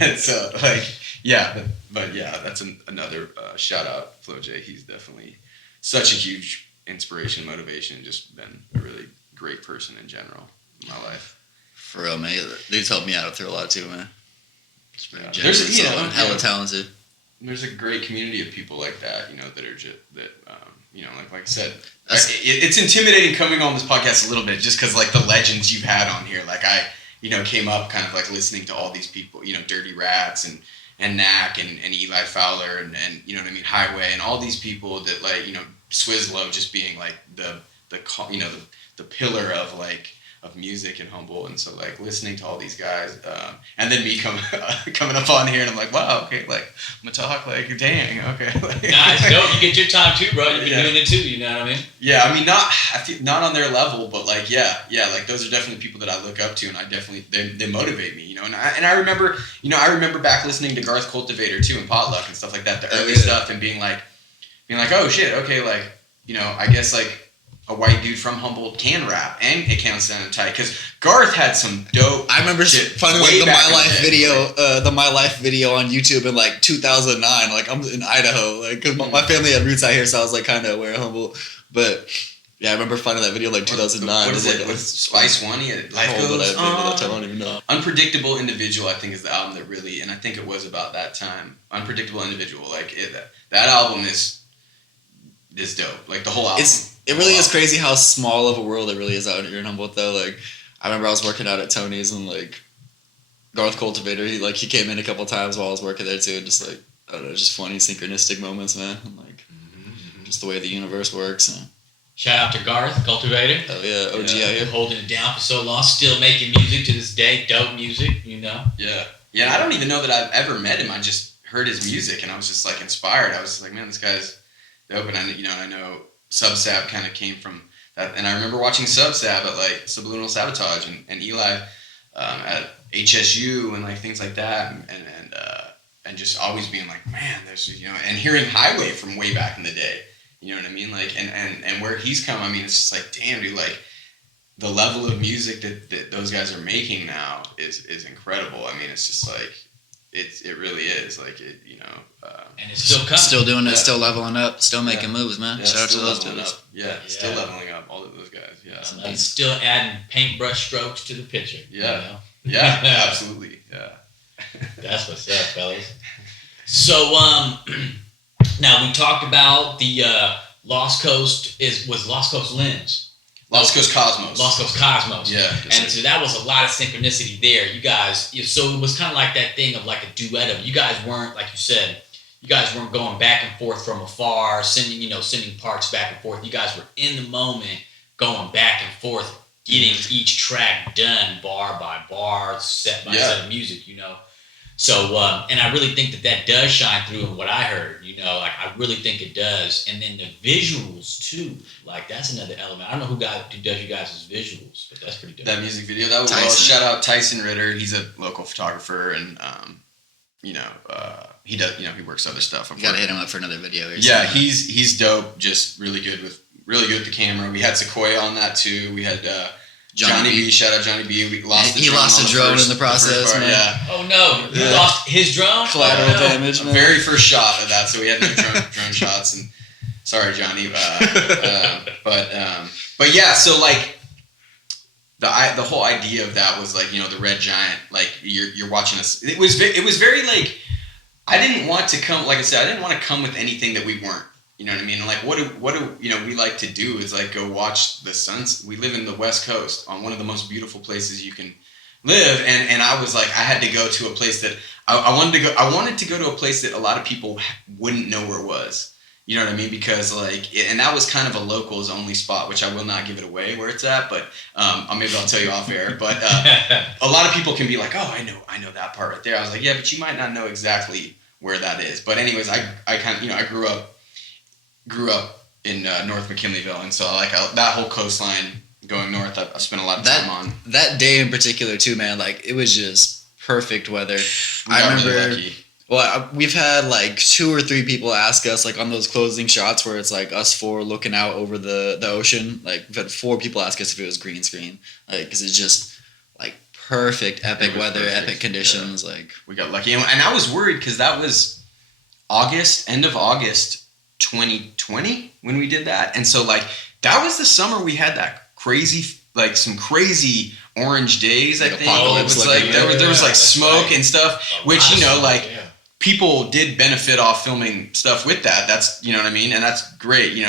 and so like, yeah, but yeah, that's another shout out, Flo J. He's definitely such a huge inspiration, motivation, just been a really great person in general in my life. For real, man. They've helped me out through a lot too, man. Yeah. There's hella talented. There's a great community of people like that, that are just like I said, it's intimidating coming on this podcast a little bit just because like the legends you've had on here. Like I, came up kind of like listening to all these people, Dirty Rats and Knack and Eli Fowler and you know what I mean, Highway and all these people that like, Swizzlow just being like the pillar of like of music in Humboldt, and so like listening to all these guys, and then me coming up on here and I'm like, wow, okay, like I'm gonna talk, like dang, okay. Like, nah, it's dope. You get your time too, bro. You've been doing it too. You know what I mean? Yeah, I mean not on their level, but like yeah, like those are definitely people that I look up to, and I definitely they motivate me, And I remember back listening to Garth Cultivator too, and Potluck and stuff like that, the early stuff, and being like, oh shit, okay, like I guess like a white dude from Humboldt can rap and it can sound tight. Because Garth had some dope. I remember finding like the My Life video on YouTube in like 2009. Like I'm in Idaho, like cause my family had roots out here, so I was like kind of aware of Humboldt. But yeah, I remember finding that video like 2009. What is it? Like, With Spice One, he had Life Goes On. I don't even know. Unpredictable Individual, I think, is the album that really, and I think it was about that time. Unpredictable Individual, like that album is dope. Like the whole album. It really is crazy how small of a world it really is out here in Humboldt, though. Like, I remember I was working out at Tony's and like Garth Cultivator, he came in a couple times while I was working there too. Just like, I don't know, just funny synchronistic moments, man. And like, just the way the universe works. And, shout out to Garth Cultivator. Oh yeah, OG out here. Holding it down for so long, still making music to this day, dope music, you know? Yeah. Yeah, and I don't even know that I've ever met him. I just heard his music and I was just like inspired. I was just like, man, this guy's dope. And I know Subsab kind of came from that. And I remember watching Subsab at like Subliminal Sabotage and Eli at HSU and like things like that. And just always being like, man, there's, and hearing Highway from way back in the day. You know what I mean? Like, and where he's come, I mean, it's just like, damn, dude, like, the level of music that those guys are making now is incredible. I mean, it's just like, it really is. Like, and it's still coming. Still doing it, still leveling up, still making moves, man. Yeah, shout out to those dudes. Still leveling up, all of those guys. Yeah. And still adding paintbrush strokes to the picture. Yeah. You know? Yeah, absolutely. Yeah. That's what's up, fellas. So, now we talked about the Lost Coast was Lost Coast Lens. Lost Coast Cosmos. Lost Coast Cosmos. Yeah. And so that was a lot of synchronicity there. You guys, so it was kind of like that thing of like a duet of, you guys weren't, like you said, you guys weren't going back and forth from afar, sending parts back and forth. You guys were in the moment, going back and forth, getting each track done bar by bar, set by set of music, So, and I really think that does shine through in what I heard, like I really think it does. And then the visuals too, like that's another element. I don't know who does you guys' visuals, but that's pretty dope. That music video, that was shout out Tyson Ritter. He's a local photographer and, he does, he works other stuff. You gotta hit him up for another video. Yeah, he's dope. Just really good with the camera. We had Sequoia on that too. We had, Johnny B. Shout out Johnny B. He lost a drone in the process, man. Yeah. Oh no, he lost his drone. Collateral damage, man. Very first shot of that, so we had no drone shots. And sorry, Johnny. But yeah, so like the whole idea of that was like the Red Giant. Like you're watching us. It was very like I didn't want to come. Like I said, I didn't want to come with anything that we weren't. You know what I mean? And like, what do we like to do is like go watch the suns. We live in the West Coast on one of the most beautiful places you can live. And I was like, I had to go to a place that I wanted to go to a place that a lot of people wouldn't know where it was. You know what I mean? Because like, and that was kind of a locals only spot, which I will not give it away where it's at, but maybe I'll tell you off air. But a lot of people can be like, oh, I know that part right there. I was like, yeah, but you might not know exactly where that is. But anyways, I kind of, I grew up in North McKinleyville, and so like that whole coastline going north, I spent a lot of time on. That day in particular too, man. Like it was just perfect weather. I remember. Really lucky. Well, we've had like 2 or 3 people ask us like on those closing shots where it's like us 4 looking out over the ocean. Like we've had 4 people ask us if it was green screen, like because it's just like perfect, epic weather, epic conditions. Yeah. Like we got lucky, and I was worried because that was end of August. 2020 when we did that, and so like that was the summer we had that crazy like some crazy orange days. I think it was like there was like smoke and stuff, which people did benefit off filming stuff with that. That's what I mean, and that's great.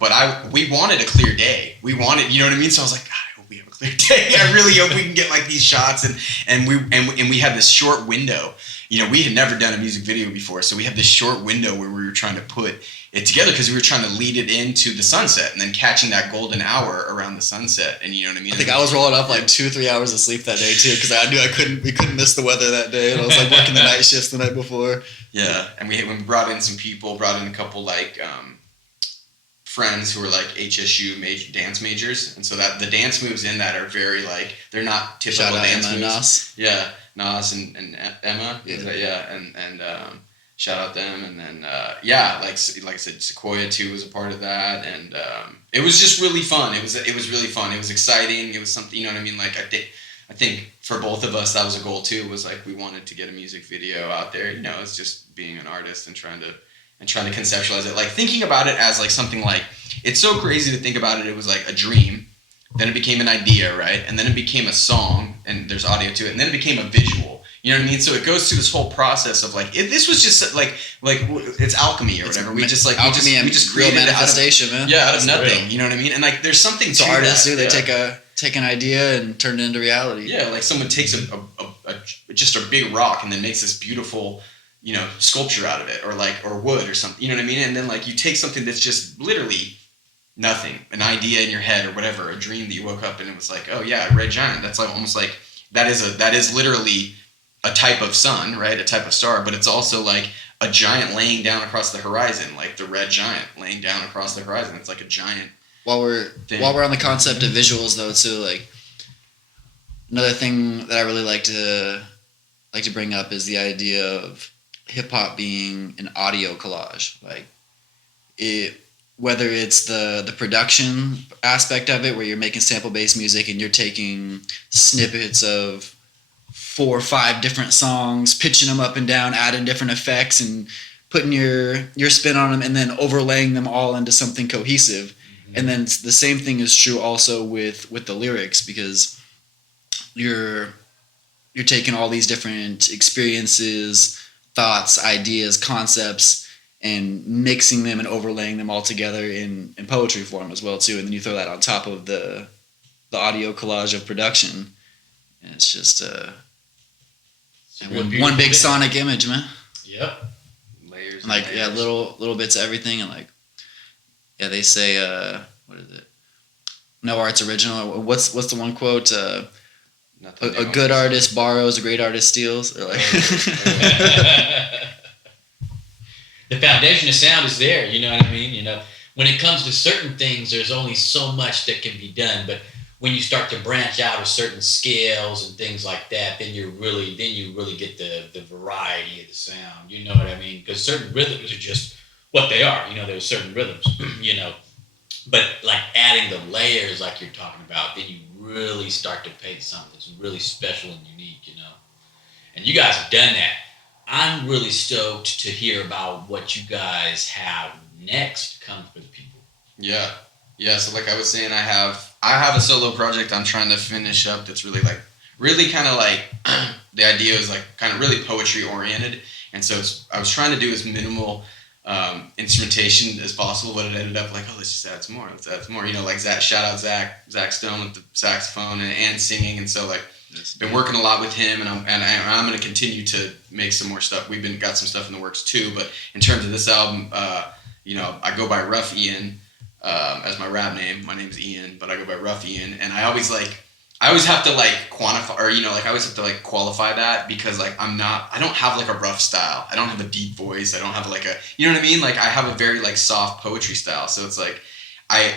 But we wanted a clear day. We wanted, you know what I mean. So I was like, God, I hope we have a clear day. I really hope we can get like these shots, and we had this short window. We had never done a music video before, so we had this short window where we were trying to put it together because we were trying to lead it into the sunset and then catching that golden hour around the sunset. And you know what I mean? I think I was rolling up like 2-3 hours of sleep that day too because I knew we couldn't miss the weather that day, and I was like working the night shifts the night before. Yeah, and we brought in some people, brought in a couple like friends who were like HSU dance majors, and so that the dance moves in that are very like they're not typical dance moves. Nas. Yeah. Nas and Emma, yeah, shout out them. And then like I said, Sequoia too was a part of that, and it was just really fun. It was really fun. It was exciting. It was something, you know what I mean? Like I think for both of us that was a goal too. Was like we wanted to get a music video out there. You know, it's just being an artist and trying to conceptualize it. Like thinking about it as like something like, it's so crazy to think about it. It was like a dream. Then it became an idea, right? And then it became a song, and there's audio to it. And then it became a visual. You know what I mean? So it goes through this whole process of like, this was just like it's alchemy or whatever. We just real manifestation, man. Yeah, out of nothing. Real. You know what I mean? And like, there's something to artists that. do. They take an idea and turn it into reality. Yeah, like someone takes just a big rock and then makes this beautiful, you know, sculpture out of it, or wood or something. You know what I mean? And then like you take something that's just literally nothing, an idea in your head or whatever, a dream that you woke up and it was like, oh yeah, a red giant. That's like almost like that is literally a type of sun, right? A type of star, but it's also like a giant laying down across the horizon, like the red giant laying down across the horizon. It's like a giant. While we're on the concept of visuals though, too, like another thing that I really like to bring up is the idea of hip hop being an audio collage. Like whether it's the production aspect of it, where you're making sample-based music and you're taking snippets of 4 or 5 different songs, pitching them up and down, adding different effects, and putting your spin on them, and then overlaying them all into something cohesive. Mm-hmm. And then the same thing is true also with the lyrics, because you're taking all these different experiences, thoughts, ideas, concepts, and mixing them and overlaying them all together in poetry form as well too, and then you throw that on top of the audio collage of production, and it's just one big sonic image, man. Yep. Layers. And like layers. Little bits of everything, and like they say what is it? No art's original. What's the one quote? A good artist borrows, a great artist steals, or like. The foundation of sound is there, you know what I mean? You know, when it comes to certain things, there's only so much that can be done. But when you start to branch out of certain scales and things like that, then you really get the variety of the sound. You know what I mean? Because certain rhythms are just what they are. You know, there's certain rhythms, you know. But like adding the layers like you're talking about, then you really start to paint something that's really special and unique, you know. And you guys have done that. I'm really stoked to hear about what you guys have next coming for the people. Yeah. So like I was saying, I have a solo project I'm trying to finish up. That's really kind of like the idea is like kind of really poetry oriented, and so I was trying to do as minimal instrumentation as possible. But it ended up like, oh, let's just add some more. You know, like shout out Zach Stone with the saxophone and singing, and so like. Been working a lot with him, and I'm going to continue to make some more stuff. We've got some stuff in the works too. But in terms of this album, you know, I go by Rough Ian as my rap name. My name's Ian, but I go by Rough Ian, and I always have to like quantify, or you know, like I always have to like qualify that, because like I don't have like a rough style. I don't have a deep voice. I don't have like a, you know what I mean? Like I have a very like soft poetry style. So it's like I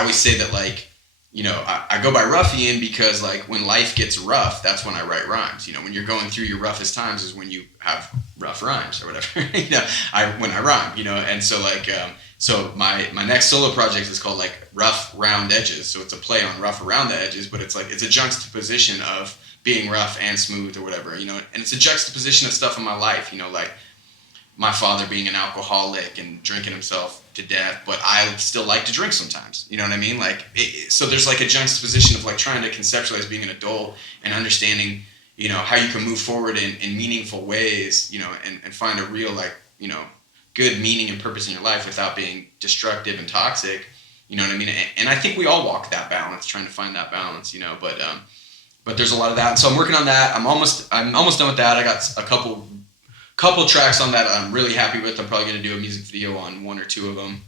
always say that like. You know, I go by Ruffian because, like, when life gets rough, that's when I write rhymes. You know, when you're going through your roughest times is when you have rough rhymes or whatever. You know, when I rhyme, you know, and so, like, so my next solo project is called, like, Rough Round Edges. So it's a play on rough around the edges, but it's, like, it's a juxtaposition of being rough and smooth or whatever, you know, and it's a juxtaposition of stuff in my life, you know, like my father being an alcoholic and drinking himself to death, but I still like to drink sometimes. You know what I mean? Like, so there's like a juxtaposition of like trying to conceptualize being an adult and understanding, you know, how you can move forward in meaningful ways, you know, and find a real, like, you know, good meaning and purpose in your life without being destructive and toxic. You know what I mean? And I think we all walk that balance, trying to find that balance, you know, but there's a lot of that. And so I'm working on that. I'm almost done with that. I got a couple tracks on that I'm really happy with. I'm probably going to do a music video on 1 or 2 of them.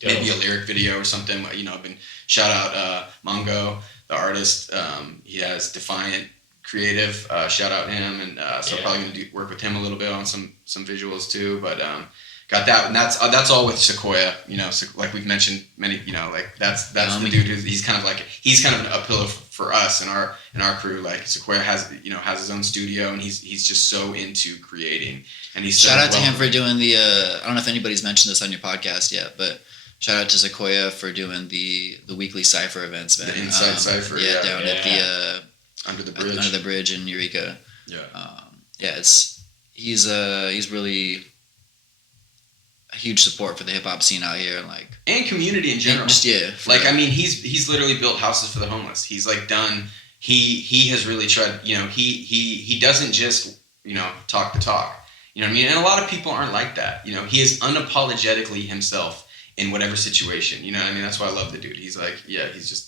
Dope. Maybe a lyric video or something. You know, I've been shout out Mongo, the artist. He has Defiant Creative. Shout out him, and so I'm probably going to work with him a little bit on some visuals too. But got that, and that's all with Sequoia. You know, like we've mentioned many. You know, like that's the dude who's he's kind of a pillar for us and our crew, like Sequoia has his own studio, and he's just so into creating. And he's shout out to him for doing the I don't know if anybody's mentioned this on your podcast yet, but shout out to Sequoia for doing the weekly Cypher events, man. The Inside Cypher, down at the under the bridge in Eureka. Yeah. He's really a huge support for the hip hop scene out here, and community in general. I mean, he's literally built houses for the homeless. He's done. He has really tried. He doesn't just talk the talk. You know what I mean? And a lot of people aren't like that. He is unapologetically himself in whatever situation. You know what I mean? That's why I love the dude. He's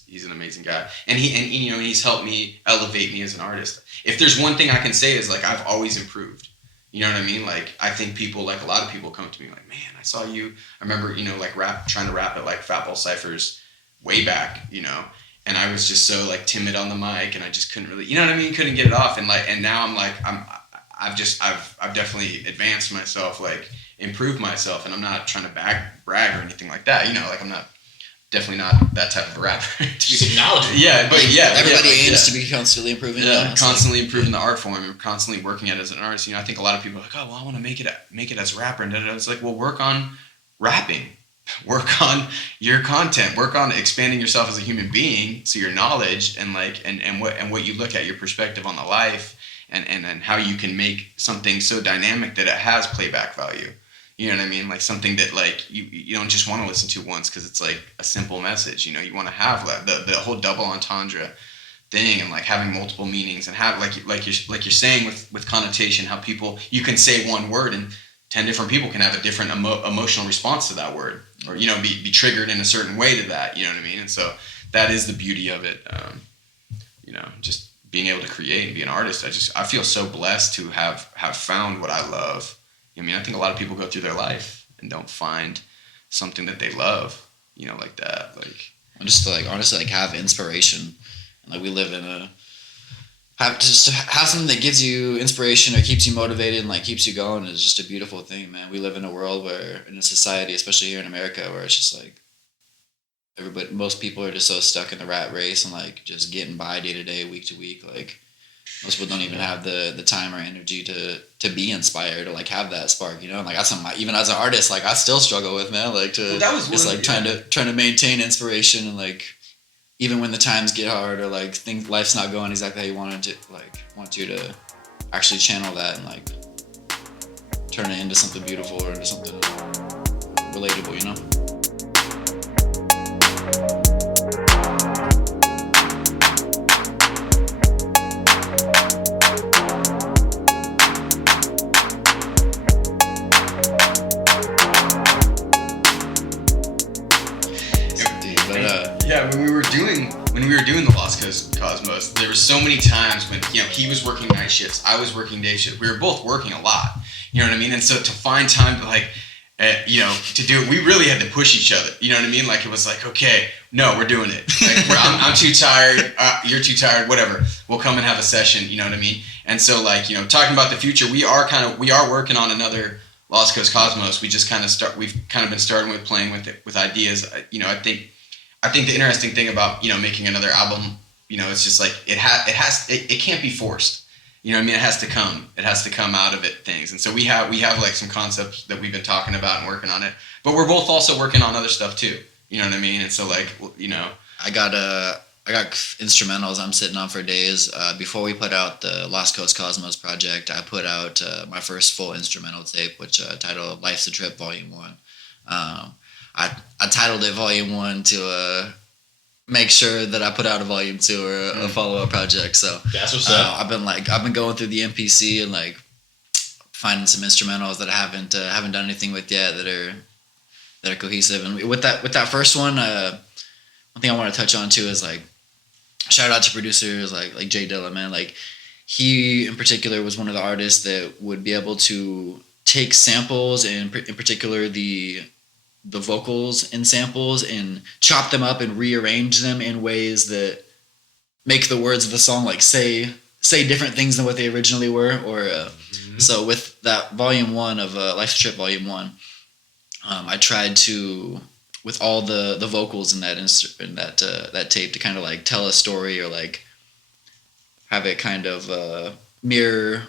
he's an amazing guy. And he's helped me elevate me as an artist. If there's one thing I can say is I've always improved. You know what I mean? I think people, a lot of people come to me man, I saw you. I remember, trying to rap at Fatbol Cypher's way back, and I was just so timid on the mic, and I just couldn't really, couldn't get it off. And now I've definitely advanced myself, improved myself, and I'm not trying to brag or anything like that. I'm not. Definitely not that type of a rapper. Just acknowledge it. Yeah, but everybody aims to be constantly improving. Yeah, constantly improving the art form and constantly working at it as an artist. I think a lot of people are oh, well, I want to make it as a rapper, and it's well, work on rapping, work on your content, work on expanding yourself as a human being, so your knowledge and what you look at, your perspective on the life, and how you can make something so dynamic that it has playback value. You know what I mean? Something that you don't just want to listen to once because it's a simple message. You want to have the whole double entendre thing, and having multiple meanings, and have like you're saying with connotation, how you can say one word and 10 different people can have a different emotional response to that word, or be triggered in a certain way to that. You know what I mean? And so that is the beauty of it. Just being able to create and be an artist. I feel so blessed to have found what I love. I think a lot of people go through their life and don't find something that they love, like that. Just to honestly have inspiration. We live in have something that gives you inspiration or keeps you motivated and keeps you going is just a beautiful thing, man. We live in a world in a society, especially here in America, where it's just most people are just so stuck in the rat race and just getting by day to day, week to week. Most people don't even have the time or energy to be inspired or have that spark, that's something even as an artist, I still struggle with, man. Trying to maintain inspiration and even when the times get hard or think life's not going exactly how you want it to, want you to actually channel that and turn it into something beautiful or into something relatable, When we were doing the Lost Coast Cosmos, there were so many times when he was working night shifts, I was working day shifts. We were both working a lot. You know what I mean? And so to find time to to do it, we really had to push each other. You know what I mean? It was okay, no, we're doing it. I'm too tired. You're too tired. Whatever. We'll come and have a session. You know what I mean? And so talking about the future, we are working on another Lost Coast Cosmos. We've been starting with playing with ideas. I think the interesting thing about making another album, it's just it can't be forced. You know what I mean? It has to come. It has to come out of it things. And so we have some concepts that we've been talking about and working on it. But we're both also working on other stuff too. You know what I mean? And so I got instrumentals I'm sitting on for days. Before we put out the Lost Coast Cosmos project, I put out my first full instrumental tape, which titled Life's a Trip Volume 1. I titled it Volume 1 to make sure that I put out a Volume 2 or a follow-up project. So that's what's up. I've been going through the MPC and finding some instrumentals that I haven't done anything with yet that are cohesive. And with that first one, one thing I want to touch on too is shout out to producers like Jay Dilla, man. He in particular was one of the artists that would be able to take samples and in particular the vocals and samples and chop them up and rearrange them in ways that make the words of the song say different things than what they originally were. So with that Volume 1 of Life's a Trip Volume 1, I tried to with all the vocals in that tape to kind of like tell a story or like have it kind of mirror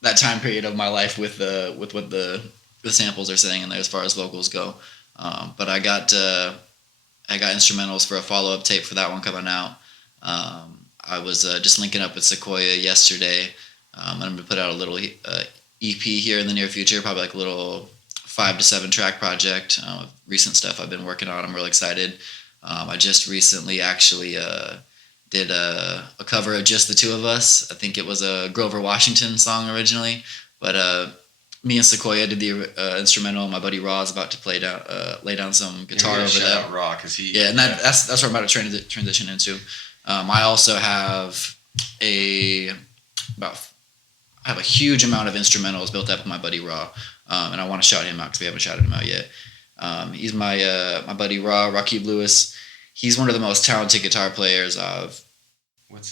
that time period of my life with what the samples are saying in there as far as vocals go. But I got instrumentals for a follow-up tape for that one coming out. I was just linking up with Sequoia yesterday. I'm going to put out a little EP here in the near future, probably like a little 5 to 7 track project. Recent stuff I've been working on. I'm really excited. I just recently actually did a cover of Just the Two of Us. I think it was a Grover Washington song originally, but me and Sequoia did the instrumental. My buddy Raw is about to lay down some guitar over shout that. out Raw, cause and that's what I'm about to transition into. I also have a huge amount of instrumentals built up with my buddy Raw, and I want to shout him out because we haven't shouted him out yet. He's my buddy Raw, Rakib Lewis. He's one of the most talented guitar players I've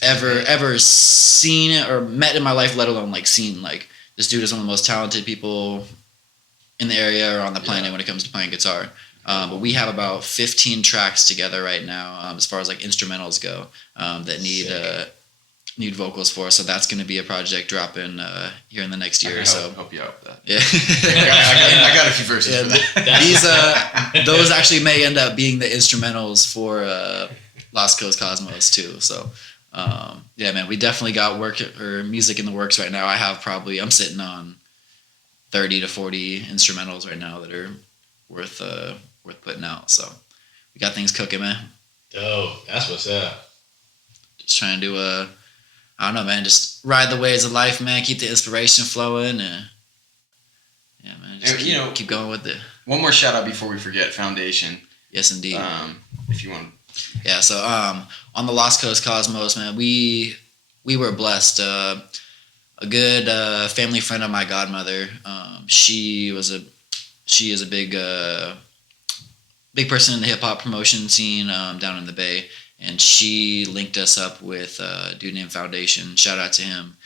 ever seen or met in my life, let alone like seen. Like, this dude is one of the most talented people in the area or on the planet when it comes to playing guitar. But we have about 15 tracks together right now, as far as like instrumentals go, that need vocals for. So that's going to be a project dropping here in the next year or so. Help you out with that. Yeah, I got a few verses for that. Those actually may end up being the instrumentals for Lost Coast Cosmos too. So yeah, man, we definitely got music in the works right now. I'm sitting on 30 to 40 instrumentals right now that are worth putting out. So we got things cooking, man. Dope. That's what's up. Just trying to I don't know, man, just ride the waves of life, man. Keep the inspiration flowing, and yeah, man, just keep going with it. One more shout out before we forget, Foundation. Yes, indeed. If you want. Yeah, so on the Lost Coast Cosmos, man, we were blessed. A good family friend of my godmother. She is a big person in the hip hop promotion scene down in the Bay, and she linked us up with a dude named Foundation. Shout out to him.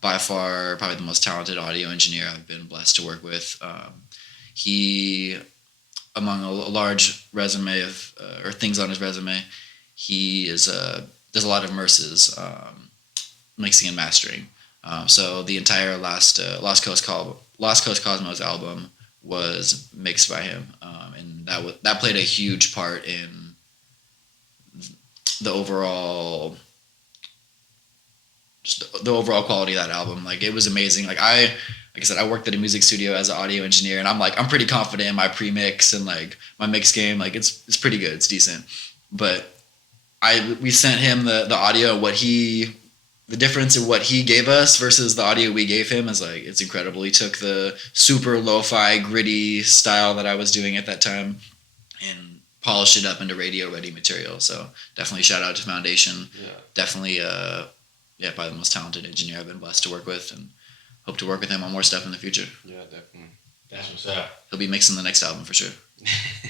By far, probably the most talented audio engineer I've been blessed to work with. He, among a large resume of or things on his resume, he does a lot of immerses, mixing and mastering. So the entire Lost Coast Cosmos album was mixed by him, and that played a huge part in the overall quality of that album. Like, it was amazing. Like I said, I worked at a music studio as an audio engineer, and I'm pretty confident in my pre-mix and like my mix game. Like, it's pretty good. It's decent. But we sent him the audio, the difference in what he gave us versus the audio we gave him is like, it's incredible. He took the super lo-fi, gritty style that I was doing at that time and polished it up into radio ready material. So definitely shout out to Foundation. Yeah. Definitely probably the most talented engineer I've been blessed to work with, and hope to work with him on more stuff in the future. Yeah, definitely. That's what's up. He'll be mixing the next album for sure.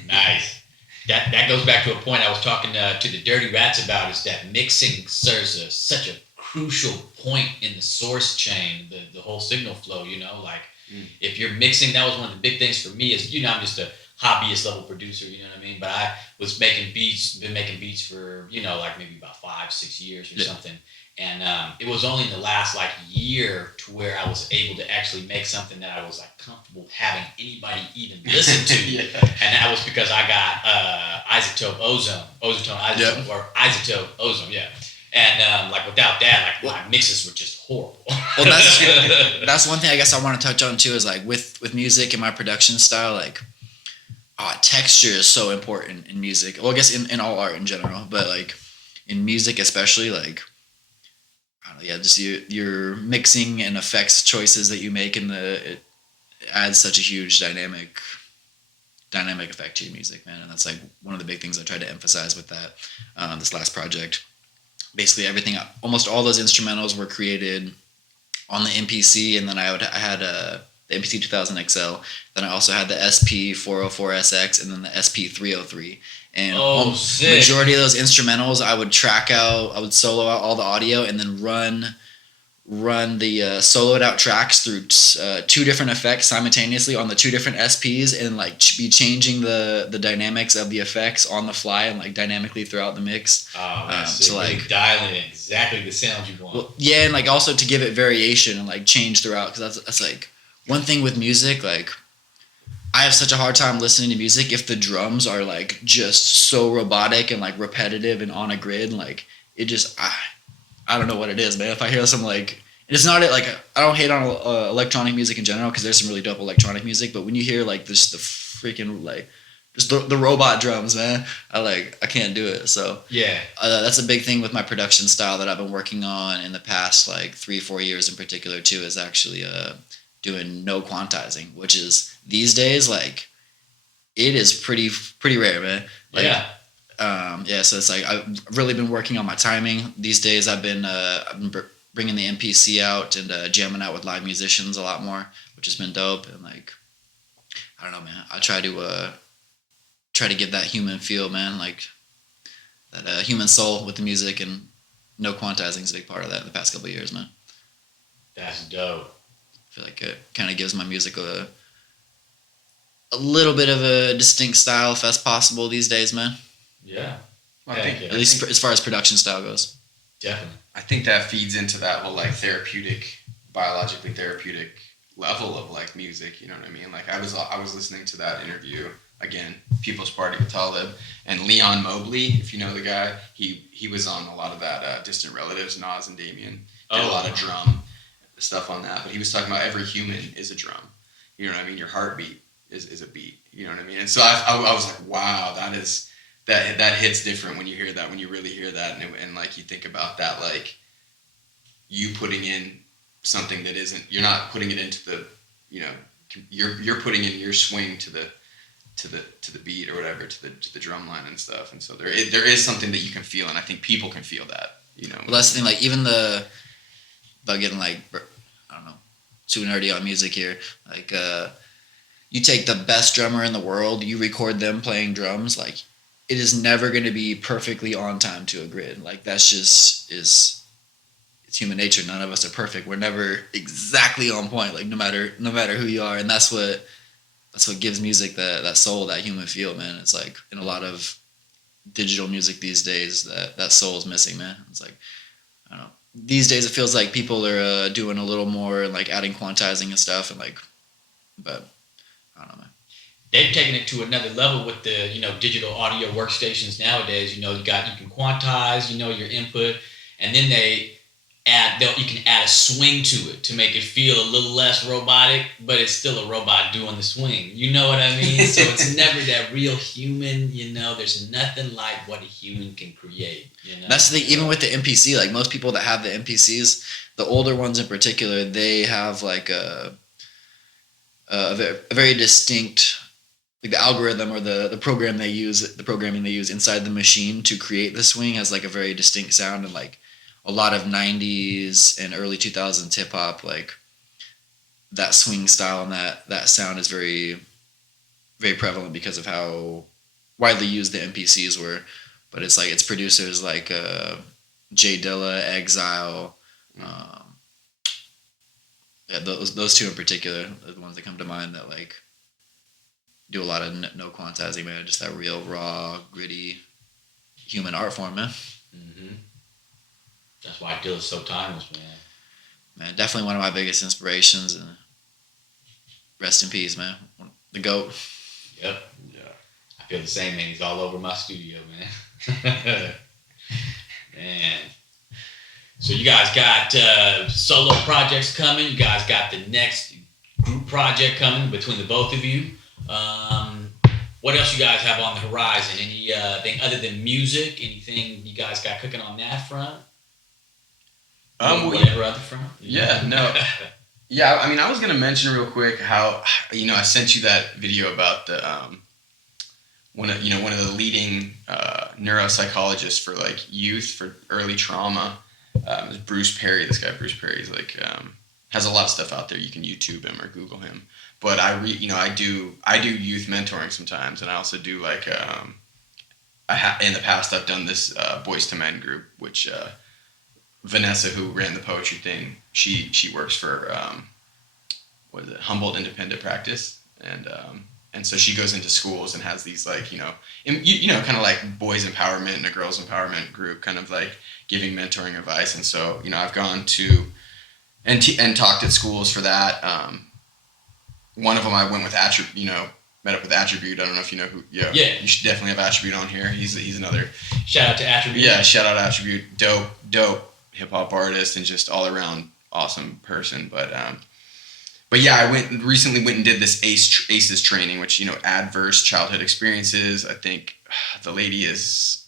Nice. That goes back to a point I was talking to the Dirty Rats about, is that mixing serves such a crucial point in the source chain, the whole signal flow, like if you're mixing, that was one of the big things for me is, I'm just a hobbyist level producer, you know what I mean? But I was been making beats for, like maybe about 5-6 years or something. And it was only in the last year to where I was able to actually make something that I was comfortable having anybody even listen to. Yeah. And that was because I got Isotope Ozone, or Isotope Ozone, yeah. And without that, my mixes were just horrible. Well, that's one thing I guess I want to touch on too, is with music and my production style, texture is so important in music. Well, I guess in all art in general, but in music especially, just your mixing and effects choices that you make it adds such a huge dynamic effect to your music, man. And that's one of the big things I tried to emphasize with that this last project. Basically everything, almost all those instrumentals were created on the MPC, and then I had the MPC 2000 XL. Then I also had the SP 404SX, and then the SP 303. And majority of those instrumentals, I would solo out all the audio and then run run the soloed out tracks through 2 different effects simultaneously on the 2 different SPs, and like be changing the dynamics of the effects on the fly and like dynamically throughout the mix. Oh, that's to like dialing in exactly the sound you want. well, yeah, and like also to give it variation and like change throughout, because that's like one thing with music. Like I have such a hard time listening to music if the drums are like just so robotic and like repetitive and on a grid. Like it just I don't know what it is, man. If I hear some like, it's not it. Like I don't hate on electronic music in general, because there's some really dope electronic music. But when you hear like this, the freaking like just the robot drums, man, I can't do it. So yeah, that's a big thing with my production style that I've been working on in the past like 3-4 years in particular too. Is actually doing no quantizing, which is these days like it is pretty rare, man. Like, yeah. So it's like I've really been working on my timing these days. I've been bringing the MPC out and jamming out with live musicians a lot more, which has been dope. And like, I don't know, man. I try to give that human feel, man, like that human soul with the music, and no quantizing is a big part of that in the past couple of years, man. That's dope. I feel like it kind of gives my music a little bit of a distinct style, if that's possible these days, man. Yeah. At least as far as production style goes. Definitely. I think that feeds into that whole like biologically therapeutic level of like music. You know what I mean? Like I was listening to that interview again, People's Party with Talib and Leon Mobley. If you know the guy, he was on a lot of that Distant Relatives, Nas and Damien. Did a lot of drum stuff on that, but he was talking about every human is a drum. You know what I mean? Your heartbeat is a beat. You know what I mean? And so I was like, wow, that hits different when you hear that, when you really hear that, and like you think about that, like you putting in something that isn't, you're not putting it into the, you know, you're putting in your swing to the beat or whatever, to the drum line and stuff. And so there is something that you can feel, and I think people can feel that, you know. Well, that's the thing. Like even about getting like, I don't know, too nerdy on music here. Like you take the best drummer in the world, you record them playing drums, like it is never going to be perfectly on time to a grid. Like that's just it's human nature. None of us are perfect. We're never exactly on point. Like no matter who you are, and that's what gives music that soul, that human feel, man. It's like in a lot of digital music these days, that soul is missing, man. It's like I don't know. These days it feels like people are doing a little more, like adding quantizing and stuff, and like, but I don't know, man. They've taken it to another level with the, you know, digital audio workstations nowadays. You know, you can quantize, you know, your input, and then you can add a swing to it to make it feel a little less robotic, but it's still a robot doing the swing. You know what I mean? So it's never that real human, you know, there's nothing like what a human can create, you know? That's the thing, even with the MPC, like most people that have the MPCs, the older ones in particular, they have like a very distinct, like the algorithm or the programming they use inside the machine to create the swing has like a very distinct sound. And like a lot of 90s and early 2000s hip hop, like that swing style and that sound is very, very prevalent because of how widely used the MPCs were. But it's like, it's producers like Jay Dilla, Exile, those two in particular are the ones that come to mind that like do a lot of no quantizing, man. Just that real raw, gritty human art form, man. Mm-hmm. That's why Dilla's so timeless, man. Man, definitely one of my biggest inspirations, and rest in peace, man. The GOAT. Yep. Yeah. I feel the same, man. He's all over my studio, man. Man. So you guys got solo projects coming. You guys got the next group project coming between the both of you. What else you guys have on the horizon? Anything other than music? Anything you guys got cooking on that front? Whatever other front? Yeah, no. Yeah, I mean, I was gonna mention real quick how, you know, I sent you that video about the one of the leading neuropsychologists for like youth for early trauma. Is Bruce Perry. This guy Bruce Perry is like has a lot of stuff out there. You can YouTube him or Google him. But I do youth mentoring sometimes, and I also do like in the past I've done this Boys to Men group, which Vanessa, who ran the poetry thing, she works for Humboldt Independent Practice, and so she goes into schools and has these like kind of like boys empowerment and a girls empowerment group, kind of like giving mentoring advice. And so I've gone to and talked at schools for that. One of them I went with met up with Attribute. I don't know if you know who. Yeah. You should definitely have Attribute on here. He's another. Shout out to Attribute. Yeah, shout out Attribute. Dope hip hop artist and just all around awesome person. But yeah, I recently went and did this ACEs training, which adverse childhood experiences. I think the lady who's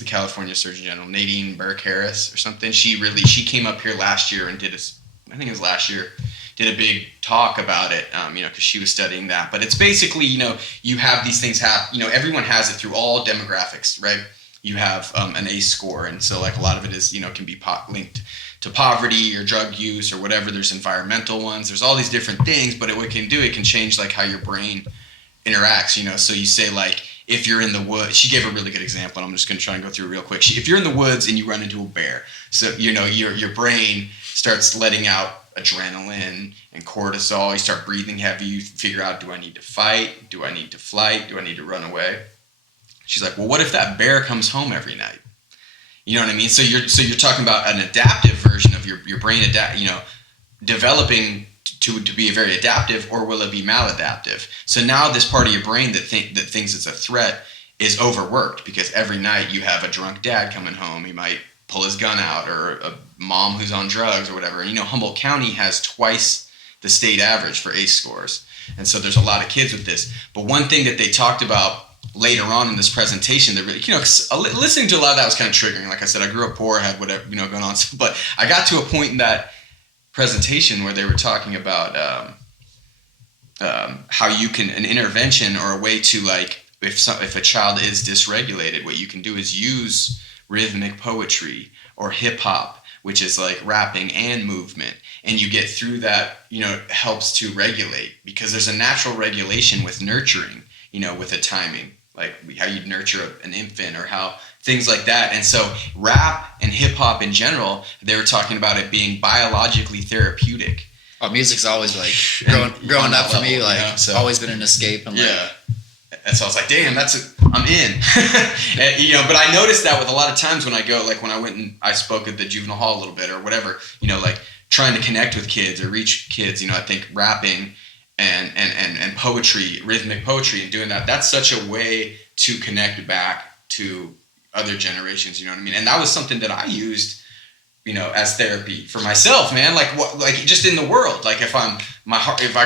the California Surgeon General, Nadine Burke Harris or something. She came up here last year and did a big talk about it, because she was studying that. But it's basically, you have these things happen. Everyone has it through all demographics, right? You have an ACE score, and so like a lot of it is, can be linked to poverty or drug use or whatever. There's environmental ones. There's all these different things, but what it can do, it can change like how your brain interacts. So you say like, if you're in the woods, she gave a really good example, and I'm just going to try and go through it real quick. If you're in the woods and you run into a bear, so your brain starts letting out adrenaline and cortisol. You start breathing heavy. You figure out, do I need to fight? Do I need to flight? Do I need to run away? She's like, well, what if that bear comes home every night? You know what I mean? So you're talking about an adaptive version of your brain developing to be very adaptive, or will it be maladaptive? So now this part of your brain that thinks it's a threat is overworked, because every night you have a drunk dad coming home. He might pull his gun out, or a mom who's on drugs or whatever. And Humboldt County has twice the state average for ACE scores. And so there's a lot of kids with this. But one thing that they talked about later on in this presentation that really, listening to a lot of that was kind of triggering. Like I said, I grew up poor, had whatever, going on. But I got to a point in that presentation where they were talking about how you can, an intervention or a way to, like, if a child is dysregulated, what you can do is use rhythmic poetry or hip hop, which is like rapping and movement. And you get through that, it helps to regulate, because there's a natural regulation with nurturing, with a timing, like how you'd nurture an infant or how things like that. And so rap and hip hop in general, they were talking about it being biologically therapeutic. Oh, music's always like growing up for me, like so, always been an escape. And and so I was like, damn, I'm in. And, but I noticed that with a lot of times when I go, like when I went and I spoke at the juvenile hall a little bit or whatever, like trying to connect with kids or reach kids, I think rapping and poetry, rhythmic poetry, and doing that's such a way to connect back to other generations, you know what I mean? And that was something that I used, as therapy for myself, man. Like just in the world, like if I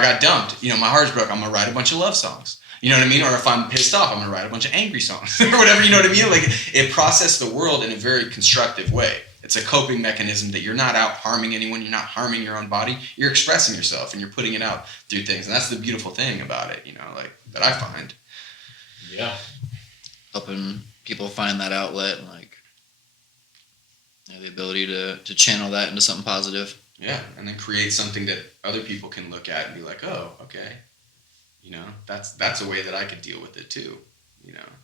got dumped, my heart's broke, I'm gonna write a bunch of love songs. You know what I mean? Or if I'm pissed off, I'm gonna write a bunch of angry songs or whatever. You know what I mean? Like it processed the world in a very constructive way. It's a coping mechanism that you're not out harming anyone. You're not harming your own body. You're expressing yourself and you're putting it out through things. And that's the beautiful thing about it, like that I find. Yeah. Helping people find that outlet and like the ability to channel that into something positive. Yeah. And then create something that other people can look at and be like, oh, okay. That's a way that I could deal with it too,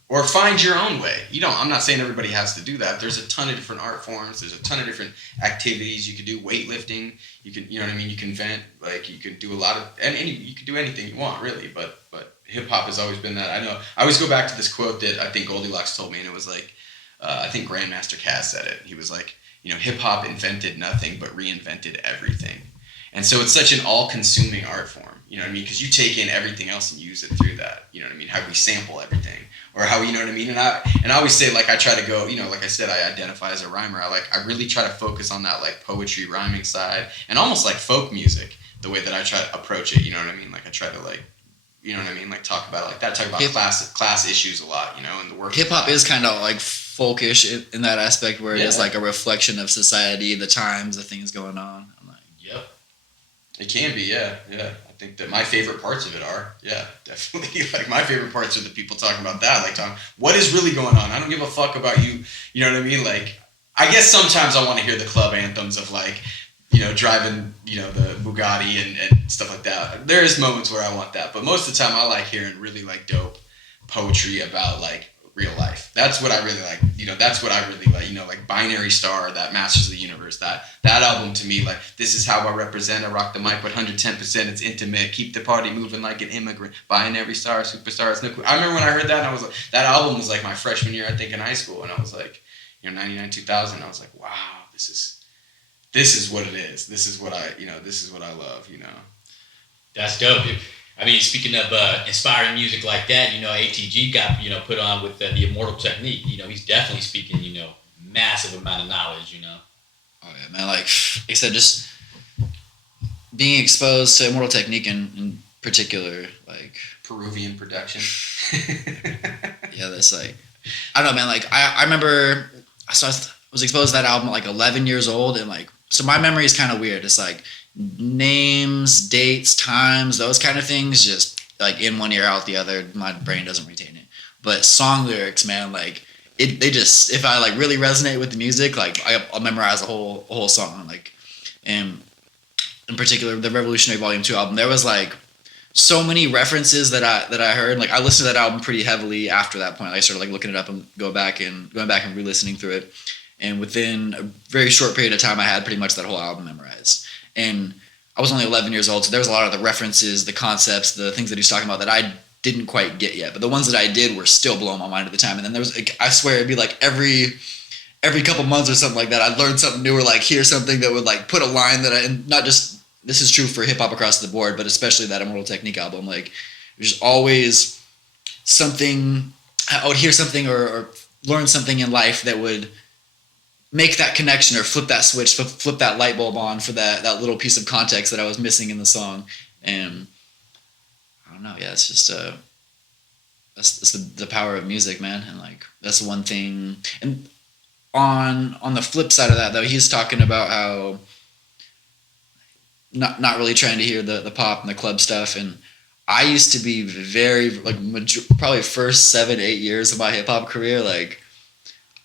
or find your own way. I'm not saying everybody has to do that. There's a ton of different art forms. There's a ton of different activities. You could do weightlifting. You can, you can vent, like you could do a lot of, you could do anything you want really, but hip hop has always been that. I know I always go back to this quote that I think Goldilocks told me, and it was like, I think Grandmaster Caz said it. He was like, hip hop invented nothing, but reinvented everything. And so it's such an all-consuming art form, because you take in everything else and use it through that, how we sample everything, or how, And I always say, like, I try to go, like I said, I identify as a rhymer. I really try to focus on that, like, poetry, rhyming side, and almost like folk music, the way that I try to approach it, Like, I try to, like, like talk about like that, talk about class issues a lot, and the work. Hip hop is kind of like folkish in that aspect, where it is like a reflection of society, the times, the things going on. I'm like, yep. It can be, yeah. I think that my favorite parts of it are, definitely. Like my favorite parts are the people talking about that, like talking, what is really going on? I don't give a fuck about you. You know what I mean? Like, I guess sometimes I want to hear the club anthems of like, driving, the Bugatti and stuff like that. There is moments where I want that, but most of the time I like hearing really like dope poetry about like real life. That's what I really like. That's what I really like. Like Binary Star, that Masters of the Universe, that album to me, like, this is how I represent. I rock the mic with 110%. It's intimate. Keep the party moving like an immigrant. Binary Star, superstar. It's I remember when I heard that, and I was like, that album was like my freshman year, I think, in high school, and I was like, 99, 2000. I was like, wow, this is what it is. This is what I love. That's dope. I mean, speaking of inspiring music like that, ATG got, put on with the Immortal Technique. He's definitely speaking, massive amount of knowledge, Oh, yeah, man. Like I said, just being exposed to Immortal Technique in particular, like... Peruvian production. Yeah, that's like... I don't know, man. Like, I remember... So I was exposed to that album at like 11 years old, and like... So my memory is kind of weird. It's like... names, dates, times, those kind of things, just like in one ear out the other. My brain doesn't retain it. But song lyrics, man, like they just, if I like really resonate with the music, like I'll memorize a whole song. Like, and in particular, the Revolutionary Volume 2 album, there was like so many references that I heard. Like, I listened to that album pretty heavily after that point. I started like looking it up and going back and re-listening through it. And within a very short period of time, I had pretty much that whole album memorized. And I was only 11 years old, so there was a lot of the references, the concepts, the things that he's talking about that I didn't quite get yet. But the ones that I did were still blowing my mind at the time. And then there was, like, I swear, it'd be like every couple months or something like that, I'd learn something new or like hear something that would like put a line that and not just, this is true for hip hop across the board, but especially that Immortal Technique album. Like, there's always something, I would hear something or learn something in life that would make that connection or flip that switch, flip that light bulb on for that little piece of context that I was missing in the song. And I don't know, yeah, it's just that's the power of music, man. And like, that's one thing. And on the flip side of that, though, he's talking about how not really trying to hear the pop and the club stuff. And I used to be very, like, probably first 7-8 years of my hip hop career, like,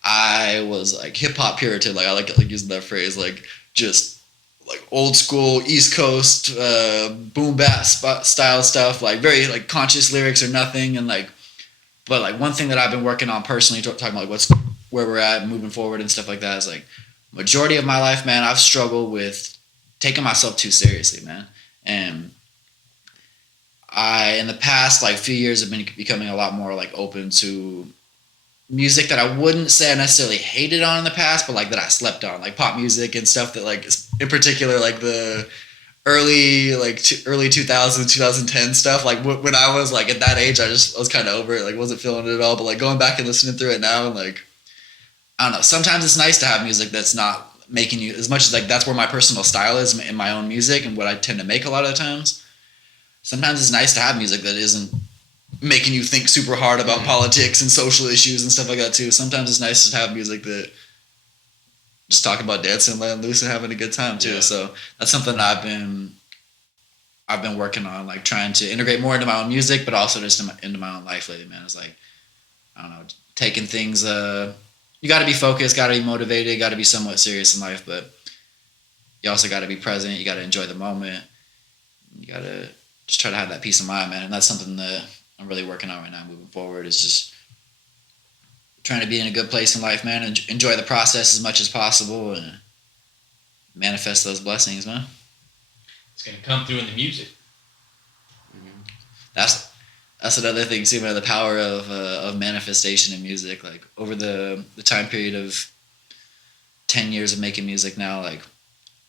I was like hip hop puritan. Like, I like using that phrase, like, just like old school East Coast boom bap style stuff, like very like conscious lyrics or nothing. And like, but like one thing that I've been working on personally, talking about like where we're at moving forward and stuff like that, is like majority of my life, man, I've struggled with taking myself too seriously, man. And I, in the past like few years, have been becoming a lot more like open to music that I wouldn't say I necessarily hated on in the past, but like that I slept on, like pop music and stuff that, like, in particular, like the early 2000s, 2010 stuff. Like when I was like at that age, I was kind of over it, like wasn't feeling it at all. But like going back and listening through it now, and like, I don't know, sometimes it's nice to have music that's not making you, as much as like that's where my personal style is in my own music and what I tend to make a lot of the times. Sometimes it's nice to have music that isn't making you think super hard about politics and social issues and stuff like that too. Sometimes it's nice to have music that just talking about dancing and letting loose and having a good time too. Yeah. So that's something that I've been working on, like trying to integrate more into my own music, but also just into my own life lately, man. It's like, I don't know, taking things, you got to be focused, got to be motivated, got to be somewhat serious in life, but you also got to be present. You got to enjoy the moment. You got to just try to have that peace of mind, man. And that's something that I'm really working on right now moving forward, is just trying to be in a good place in life, man, and enjoy the process as much as possible and manifest those blessings, man. It's going to come through in the music. Mm-hmm. That's another thing too, man, the power of manifestation in music. Like over the time period of 10 years of making music now, like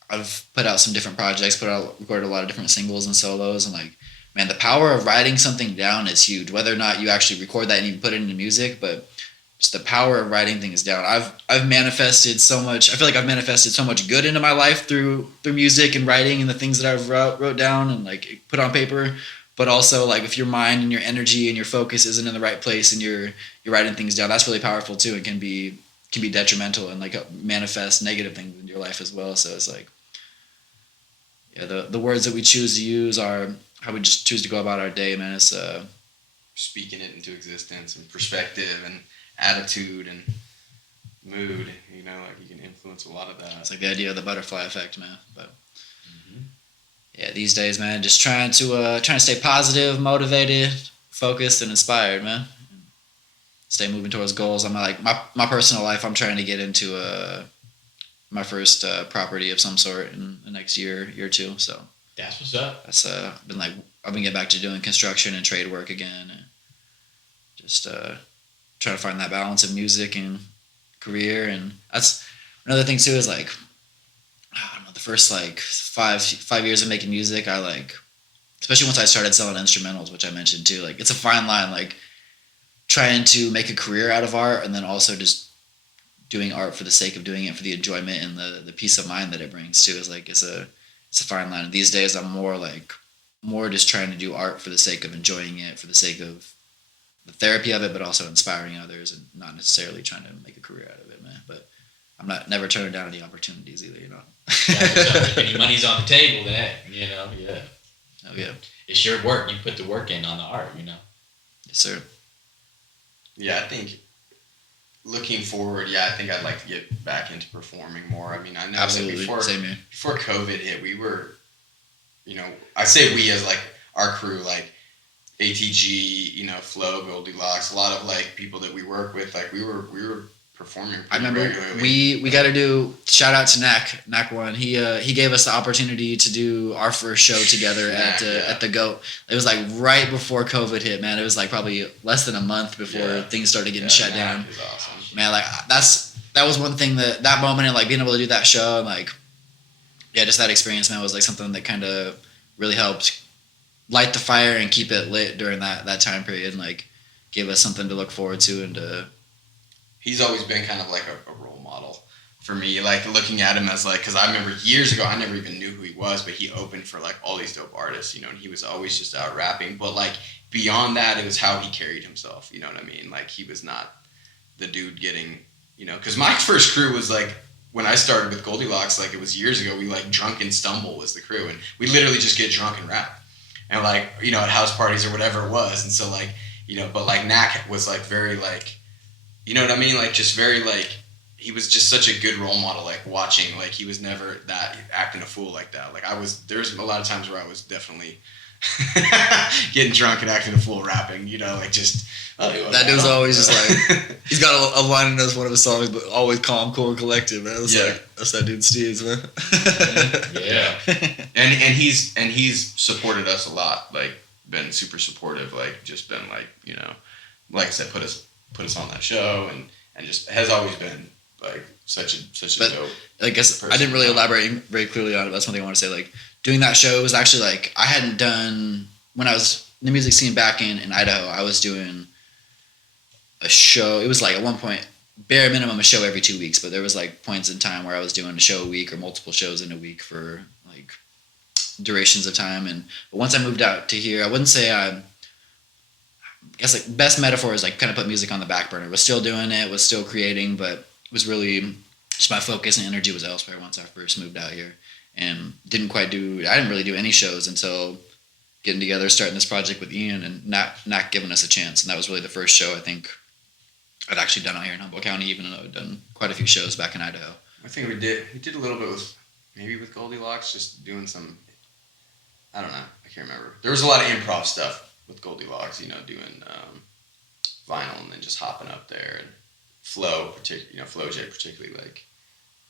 I've put out some different projects, recorded a lot of different singles and solos, and like, man, the power of writing something down is huge. Whether or not you actually record that and even put it into music, but just the power of writing things down. I've manifested so much. I feel like I've manifested so much good into my life through music and writing and the things that I've wrote down and like put on paper. But also, like, if your mind and your energy and your focus isn't in the right place and you're writing things down, that's really powerful too. It can be detrimental and like manifest negative things in your life as well. So it's like, yeah, the words that we choose to use are how we just choose to go about our day, man. It's speaking it into existence and perspective and attitude and mood. You know, like you can influence a lot of that. It's like the idea of the butterfly effect, man. But yeah, these days, man, just trying to stay positive, motivated, focused, and inspired, man. stay moving towards goals. I'm like my personal life. I'm trying to get into my first property of some sort in the next year or two. So that's what's up. That's I've been getting back to doing construction and trade work again. And just trying to find that balance of music and career. And that's another thing too, is like, I don't know, the first like 5 years of making music, I like, especially once I started selling instrumentals, which I mentioned too, like it's a fine line, like trying to make a career out of art and then also just doing art for the sake of doing it, for the enjoyment and the peace of mind that it brings too, is like, it's a fine line. And these days I'm more just trying to do art for the sake of enjoying it, for the sake of the therapy of it, but also inspiring others and not necessarily trying to make a career out of it, man. But I'm never turning down any opportunities either, you know. If any money's on the table, then hey, you know, yeah. Oh yeah. It's your work. You put the work in on the art, you know. Yes, sir. Yeah, I think looking forward, I think I'd like to get back into performing more. I mean, I know Absolutely. that Same here. before COVID hit, we were, you know, I say we as like our crew, like ATG, you know, Flo, Goldilocks, a lot of like people that we work with, like we were performing I remember regularly. we got to do, shout out to Knack one. He gave us the opportunity to do our first show together at the Goat. It was like right before COVID hit, man. It was like probably less than a month before things started getting shut down. Is awesome. Man, like that was one thing that moment, and like being able to do that show, and like, yeah, just that experience, man, was like something that kind of really helped light the fire and keep it lit during that time period, and like gave us something to look forward to. And he's always been kind of like a role model for me, like looking at him as like, because I remember years ago, I never even knew who he was, but he opened for like all these dope artists, you know, and he was always just out rapping. But like beyond that, it was how he carried himself, you know what I mean? Like he was not the dude getting, you know, because my first crew was like, when I started with Goldilocks, like it was years ago, we like Drunk and Stumble was the crew, and we literally just get drunk and rap, and like, you know, at house parties or whatever it was. And so like, you know, but like Knack was like very like, you know what I mean, like just very like, he was just such a good role model, like watching, like he was never that acting a fool like that. Like there's a lot of times where I was definitely getting drunk and acting a fool rapping, you know, like just that dude's always just like, he's got a line in one of his songs, but always calm, cool, and collected, man. That's that dude Steve's, man. Yeah. and he's supported us a lot, like been super supportive, like just been like, you know, like I said, put us on that show, and just has always been like such a dope. I guess person. I didn't really elaborate very clearly on it. But that's one thing I want to say. Like doing that show was actually like, I hadn't done, when I was in the music scene back in Idaho, I was doing a show. It was like at one point bare minimum a show every 2 weeks, but there was like points in time where I was doing a show a week or multiple shows in a week for like durations of time. But once I moved out to here, I wouldn't say I guess like best metaphor is like kind of put music on the back burner. Was still doing it, was still creating, but it was really just my focus and energy was elsewhere once I first moved out here, and I didn't really do any shows until getting together, starting this project with Ian and not giving us a chance. And that was really the first show I think I'd actually done out here in Humboldt County, even though I'd done quite a few shows back in Idaho. I think we did a little bit with Goldilocks, just doing some, I don't know, I can't remember. There was a lot of improv stuff with Goldilocks, you know, doing vinyl and then just hopping up there, and Flo J particularly, like,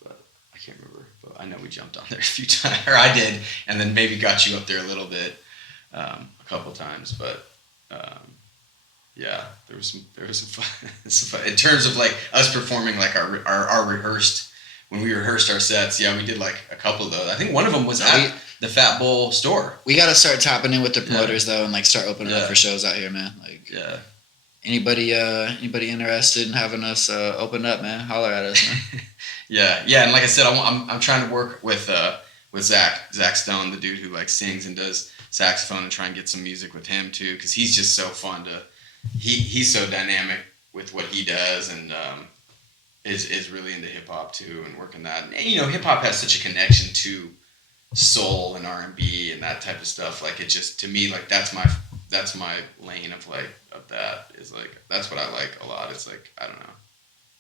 but I can't remember, but I know we jumped on there a few times, or I did, and then maybe got you up there a little bit, a couple times, but yeah, there was some fun. In terms of like us performing like our rehearsed, when we rehearsed our sets, yeah, we did like a couple of those. I think one of them was at the Fatbol store. We got to start tapping in with the promoters though, and like start opening up for shows out here, man. Like, anybody interested in having us open up, man? Holler at us, man. yeah, and like I said, I'm trying to work with Zach Stone, the dude who like sings and does saxophone, and try and get some music with him too, because he's just so fun to. He's so dynamic with what he does, and is really into hip hop too, and working that. And you know, hip hop has such a connection to soul and R&B and that type of stuff. Like it just, to me, like that's my lane of that is like, that's what I like a lot. It's like, I don't know,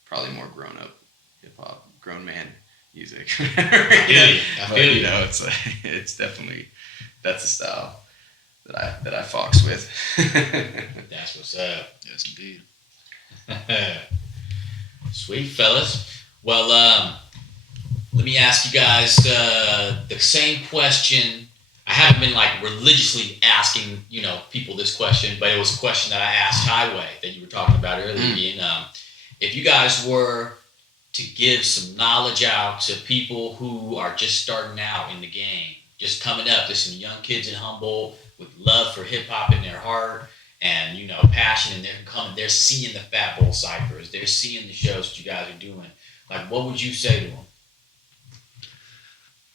probably more grown up hip hop, grown man music. I feel you. You know, it's like, it's definitely, that's the style that I fox with. That's what's up. Yes, indeed. Sweet, fellas. Well, let me ask you guys the same question. I haven't been like religiously asking, people this question, but it was a question that I asked Highway that you were talking about earlier. Ian. If you guys were to give some knowledge out to people who are just starting out in the game, just coming up, there's some young kids in Humboldt with love for hip hop in their heart and passion, and they're seeing the Fatbol Cyphers, they're seeing the shows that you guys are doing. Like, what would you say to them?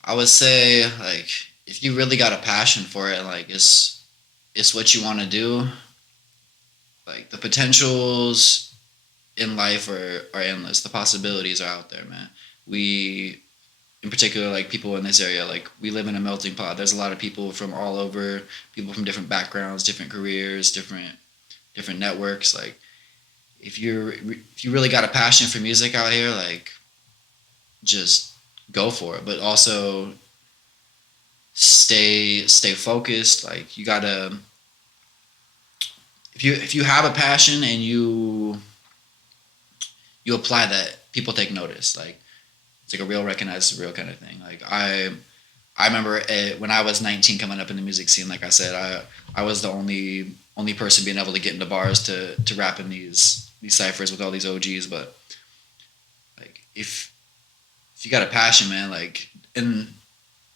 I would say, like, if you really got a passion for it, like, it's what you want to do. Like, the potentials in life are endless. The possibilities are out there, man. We, in particular, like, people in this area, like, we live in a melting pot. There's a lot of people from all over, people from different backgrounds, different careers, different networks. Like, if you really got a passion for music out here, like, just go for it. But also stay focused. Like, you gotta, if you have a passion and you apply that, people take notice. Like, it's like a real recognized, real kind of thing. Like, I remember when I was 19 coming up in the music scene, like I said, I was the only person being able to get into bars to rap in these ciphers with all these OGs. But like, if you got a passion, man, like, and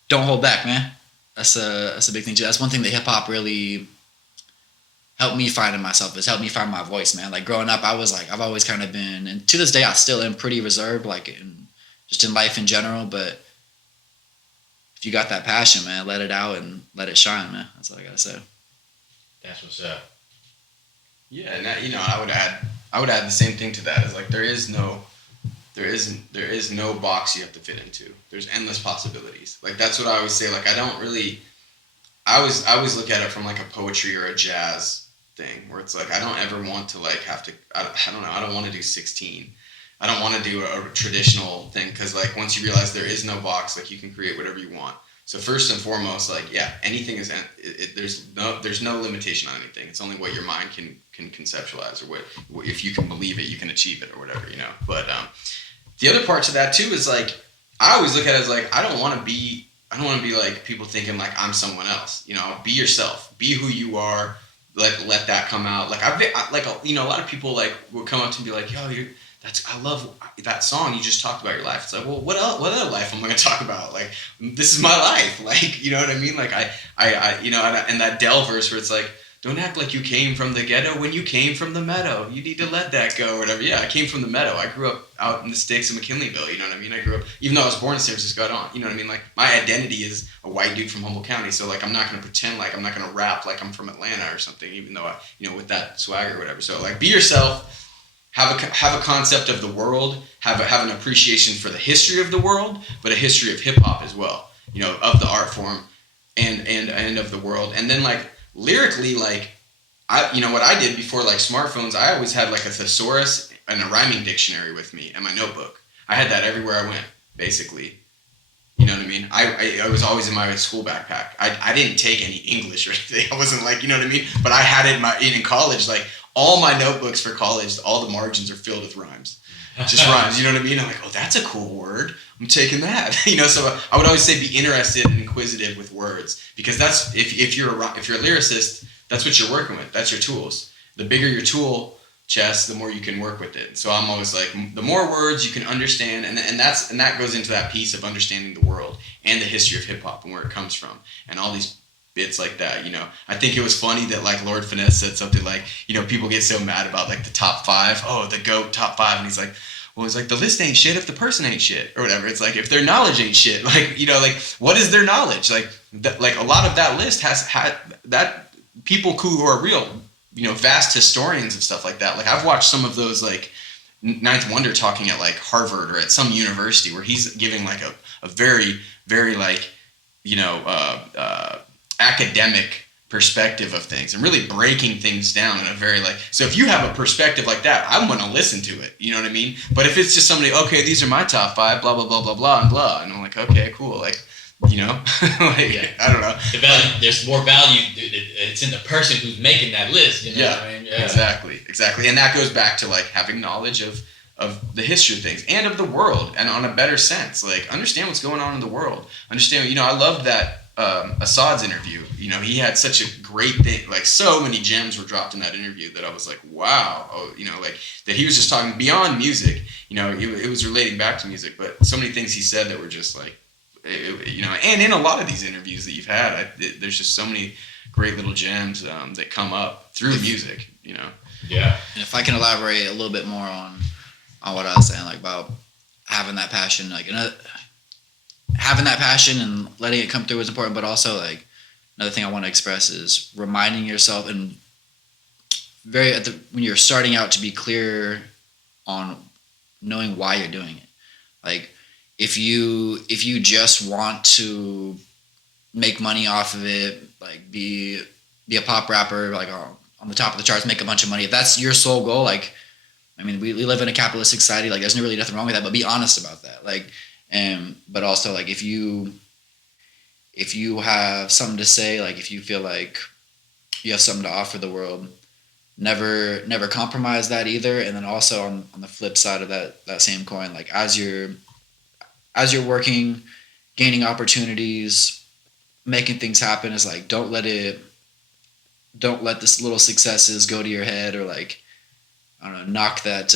don't hold back, man. That's a big thing too. That's one thing that hip hop really helped me find in myself, is helped me find my voice, man. Like, growing up, I've always kind of been, and to this day I still am pretty reserved, like, just in life in general. But if you got that passion, man, let it out and let it shine, man. That's all I gotta say. That's what's up. Yeah, and I would add the same thing to that. Is like, there is no box you have to fit into. There's endless possibilities. Like, that's what I always say. Like, I always look at it from like a poetry or a jazz thing, where it's like, I don't ever want to like have to, I don't know, I don't want to do 16. I don't want to do a traditional thing, because like, once you realize there is no box, like, you can create whatever you want. So first and foremost, like, yeah, anything is, there's no limitation on anything. It's only what your mind can conceptualize, or what if you can believe it, you can achieve it, or whatever, But the other part to that too is like, I always look at it as like, I don't want to be like people thinking like I'm someone else. Be yourself, be who you are. Like, let that come out. Like, a lot of people like would come up to me and be like, yo, I love that song you just talked about your life. It's like, well, what other life am I going to talk about? Like, this is my life. Like, you know what I mean? Like, I and that Dell verse where it's like, don't act like you came from the ghetto when you came from the meadow. You need to let that go, or whatever. Yeah, I came from the meadow. I grew up out in the sticks of McKinleyville. You know what I mean? I grew up, even though I was born in San Francisco, you know what I mean? Like, my identity is a white dude from Humboldt County. So like, I'm not going to pretend like I'm not going to rap like I'm from Atlanta or something, even though with that swagger or whatever. So like, be yourself. Have a concept of the world. Have an appreciation for the history of the world, but a history of hip hop as well. Of the art form, and of the world. And then like, lyrically, like, what I did before like smartphones, I always had like a thesaurus and a rhyming dictionary with me and my notebook. I had that everywhere I went, basically. You know what I mean? I was always in my school backpack. I didn't take any English or anything. I wasn't like, you know what I mean? But I had it in college, like, all my notebooks for college, all the margins are filled with rhymes. Just rhymes, you know what I mean? I'm like, oh, that's a cool word. I'm taking that. So I would always say be interested and inquisitive with words, because that's, if you're a lyricist, that's what you're working with. That's your tools. The bigger your tool chest, the more you can work with it. So I'm always like, the more words you can understand, and that goes into that piece of understanding the world and the history of hip hop and where it comes from, and all these bits like that. I think it was funny that like Lord Finesse said something like, people get so mad about like the top 5, the GOAT top 5, and he's like, the list ain't shit if the person ain't shit, or whatever. It's like, if their knowledge ain't shit, like, like, what is their knowledge? Like, like, a lot of that list has had that people who are real, vast historians and stuff like that. Like, I've watched some of those, like, Ninth Wonder talking at like Harvard or at some university where he's giving like a very, very like, academic perspective of things and really breaking things down in a very like, so if you have a perspective like that, I'm going to listen to it, you know what I mean? But if it's just somebody, okay, these are my top 5, blah, blah, blah, blah, blah, and blah, and I'm like, okay, cool, like, like, yeah. I don't know. There's more value. it's in the person who's making that list. You know what I mean? Yeah. Exactly. And that goes back to like having knowledge of the history of things and of the world, and on a better sense, like understand what's going on in the world. Understand, I loved that Assad's interview. He had such a great thing, like so many gems were dropped in that interview that I was like, wow. Like that he was just talking beyond music. It was relating back to music, but so many things he said that were just like, and in a lot of these interviews that you've had, there's just so many great little gems that come up through music. Yeah. And if I can elaborate a little bit more on what I was saying, like about having that passion, like having that passion and letting it come through is important, but also like another thing I want to express is reminding yourself and when you're starting out to be clear on knowing why you're doing it. Like if you just want to make money off of it, like be a pop rapper, like on the top of the charts, make a bunch of money, if that's your sole goal, like, I mean, we live in a capitalistic society. Like, there's really nothing wrong with that. But be honest about that. Like, but also, like, if you have something to say, like, if you feel like you have something to offer the world, never compromise that either. And then also on the flip side of that same coin, like, as you're working, gaining opportunities, making things happen, is like, don't let this little successes go to your head, or like, I don't know, knock that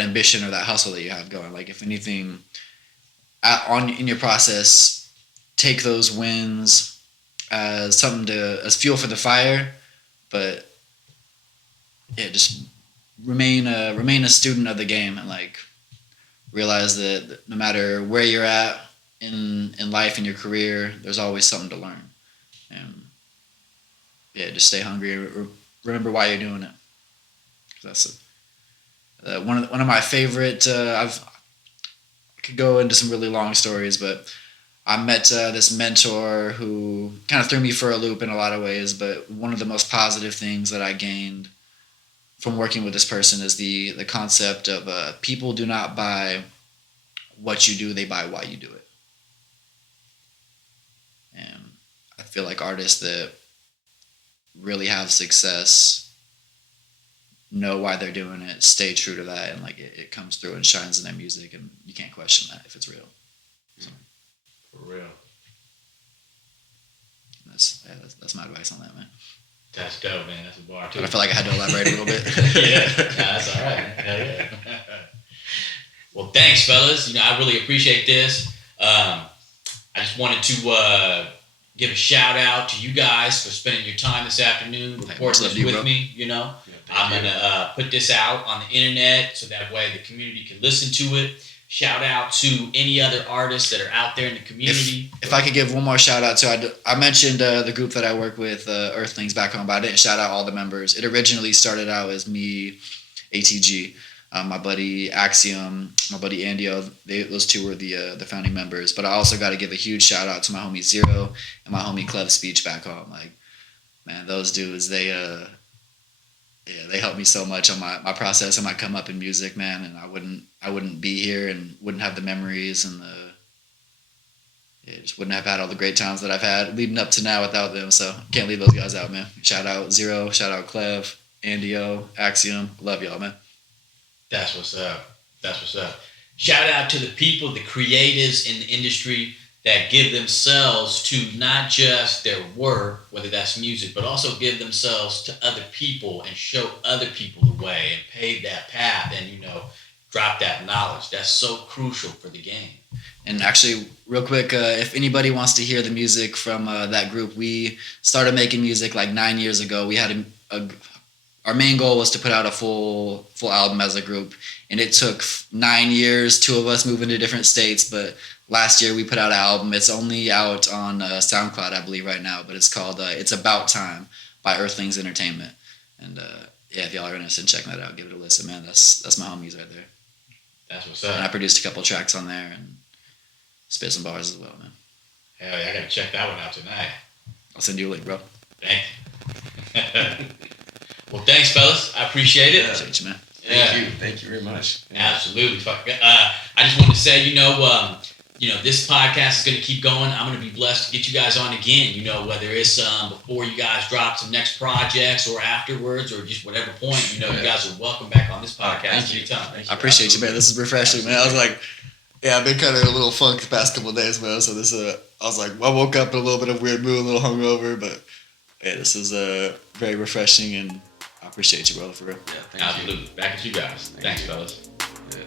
ambition or that hustle that you have going. Like, if anything, in your process, take those wins as as fuel for the fire, but yeah, just remain a student of the game, and like realize that no matter where you're at in life, in your career, there's always something to learn. And yeah, just stay hungry. Remember why you're doing it. That's one of my favorite. I could go into some really long stories, but I met this mentor who kind of threw me for a loop in a lot of ways. But one of the most positive things that I gained from working with this person is the concept of people do not buy what you do; they buy why you do it. And I feel like artists that really have success know why they're doing it, stay true to that, and like it comes through and shines in their music, and you can't question that if it's real. So, for real. That's my advice on that, man. That's dope, man. That's a bar too. But I feel like I had to elaborate a little bit. Yeah, that's all right, man. Hell yeah. Well, thanks, fellas. I really appreciate this. I just wanted to give a shout out to you guys for spending your time this afternoon recording this with me. I'm going to put this out on the internet so that way the community can listen to it. Shout out to any other artists that are out there in the community. If I could give one more shout out to, I mentioned the group that I work with, Earthlings, back home, but I didn't shout out all the members. It originally started out as me, ATG, my buddy Axiom, my buddy Andio. Those two were the founding members. But I also got to give a huge shout out to my homie Zero and my homie Clev Speech back home. Like, man, those dudes, they helped me so much on my process and my come up in music, man. And I wouldn't be here and wouldn't have the memories and just wouldn't have had all the great times that I've had leading up to now without them. So can't leave those guys out, man. Shout out Zero, shout out Clev, Andio, Axiom. Love y'all, man. That's what's up. Shout out to the people, the creatives in the industry that give themselves to not just their work, whether that's music, but also give themselves to other people and show other people the way and pave that path and, drop that knowledge. That's so crucial for the game. And actually, real quick, if anybody wants to hear the music from that group, we started making music like 9 years ago. We had our main goal was to put out a full album as a group, and it took 9 years, 2 of us moving to different states, but last year we put out an album. It's only out on SoundCloud, I believe, right now, but it's called It's About Time by Earthlings Entertainment. And if y'all are interested in checking that out, give it a listen, man. That's my homies right there. That's what's up. And I produced a couple tracks on there and spit some bars as well, man. Hell yeah, I gotta check that one out tonight. I'll send you a link, bro. Thank you. Well, thanks, fellas. I appreciate it. Appreciate you, man. Thank you very much. Absolutely. I just wanted to say, this podcast is going to keep going. I'm going to be blessed to get you guys on again, whether it's before you guys drop some next projects or afterwards or just whatever point, you guys are welcome back on this podcast anytime. I appreciate you, man. This is refreshing, man. I was like, I've been kind of a little funked the past couple of days, man. So this, I was like, I woke up in a little bit of weird mood, a little hungover, but yeah, this is very refreshing, and I appreciate you, brother, for real. Yeah, thank you. Absolutely. Back at you guys. Thanks, fellas. Yeah.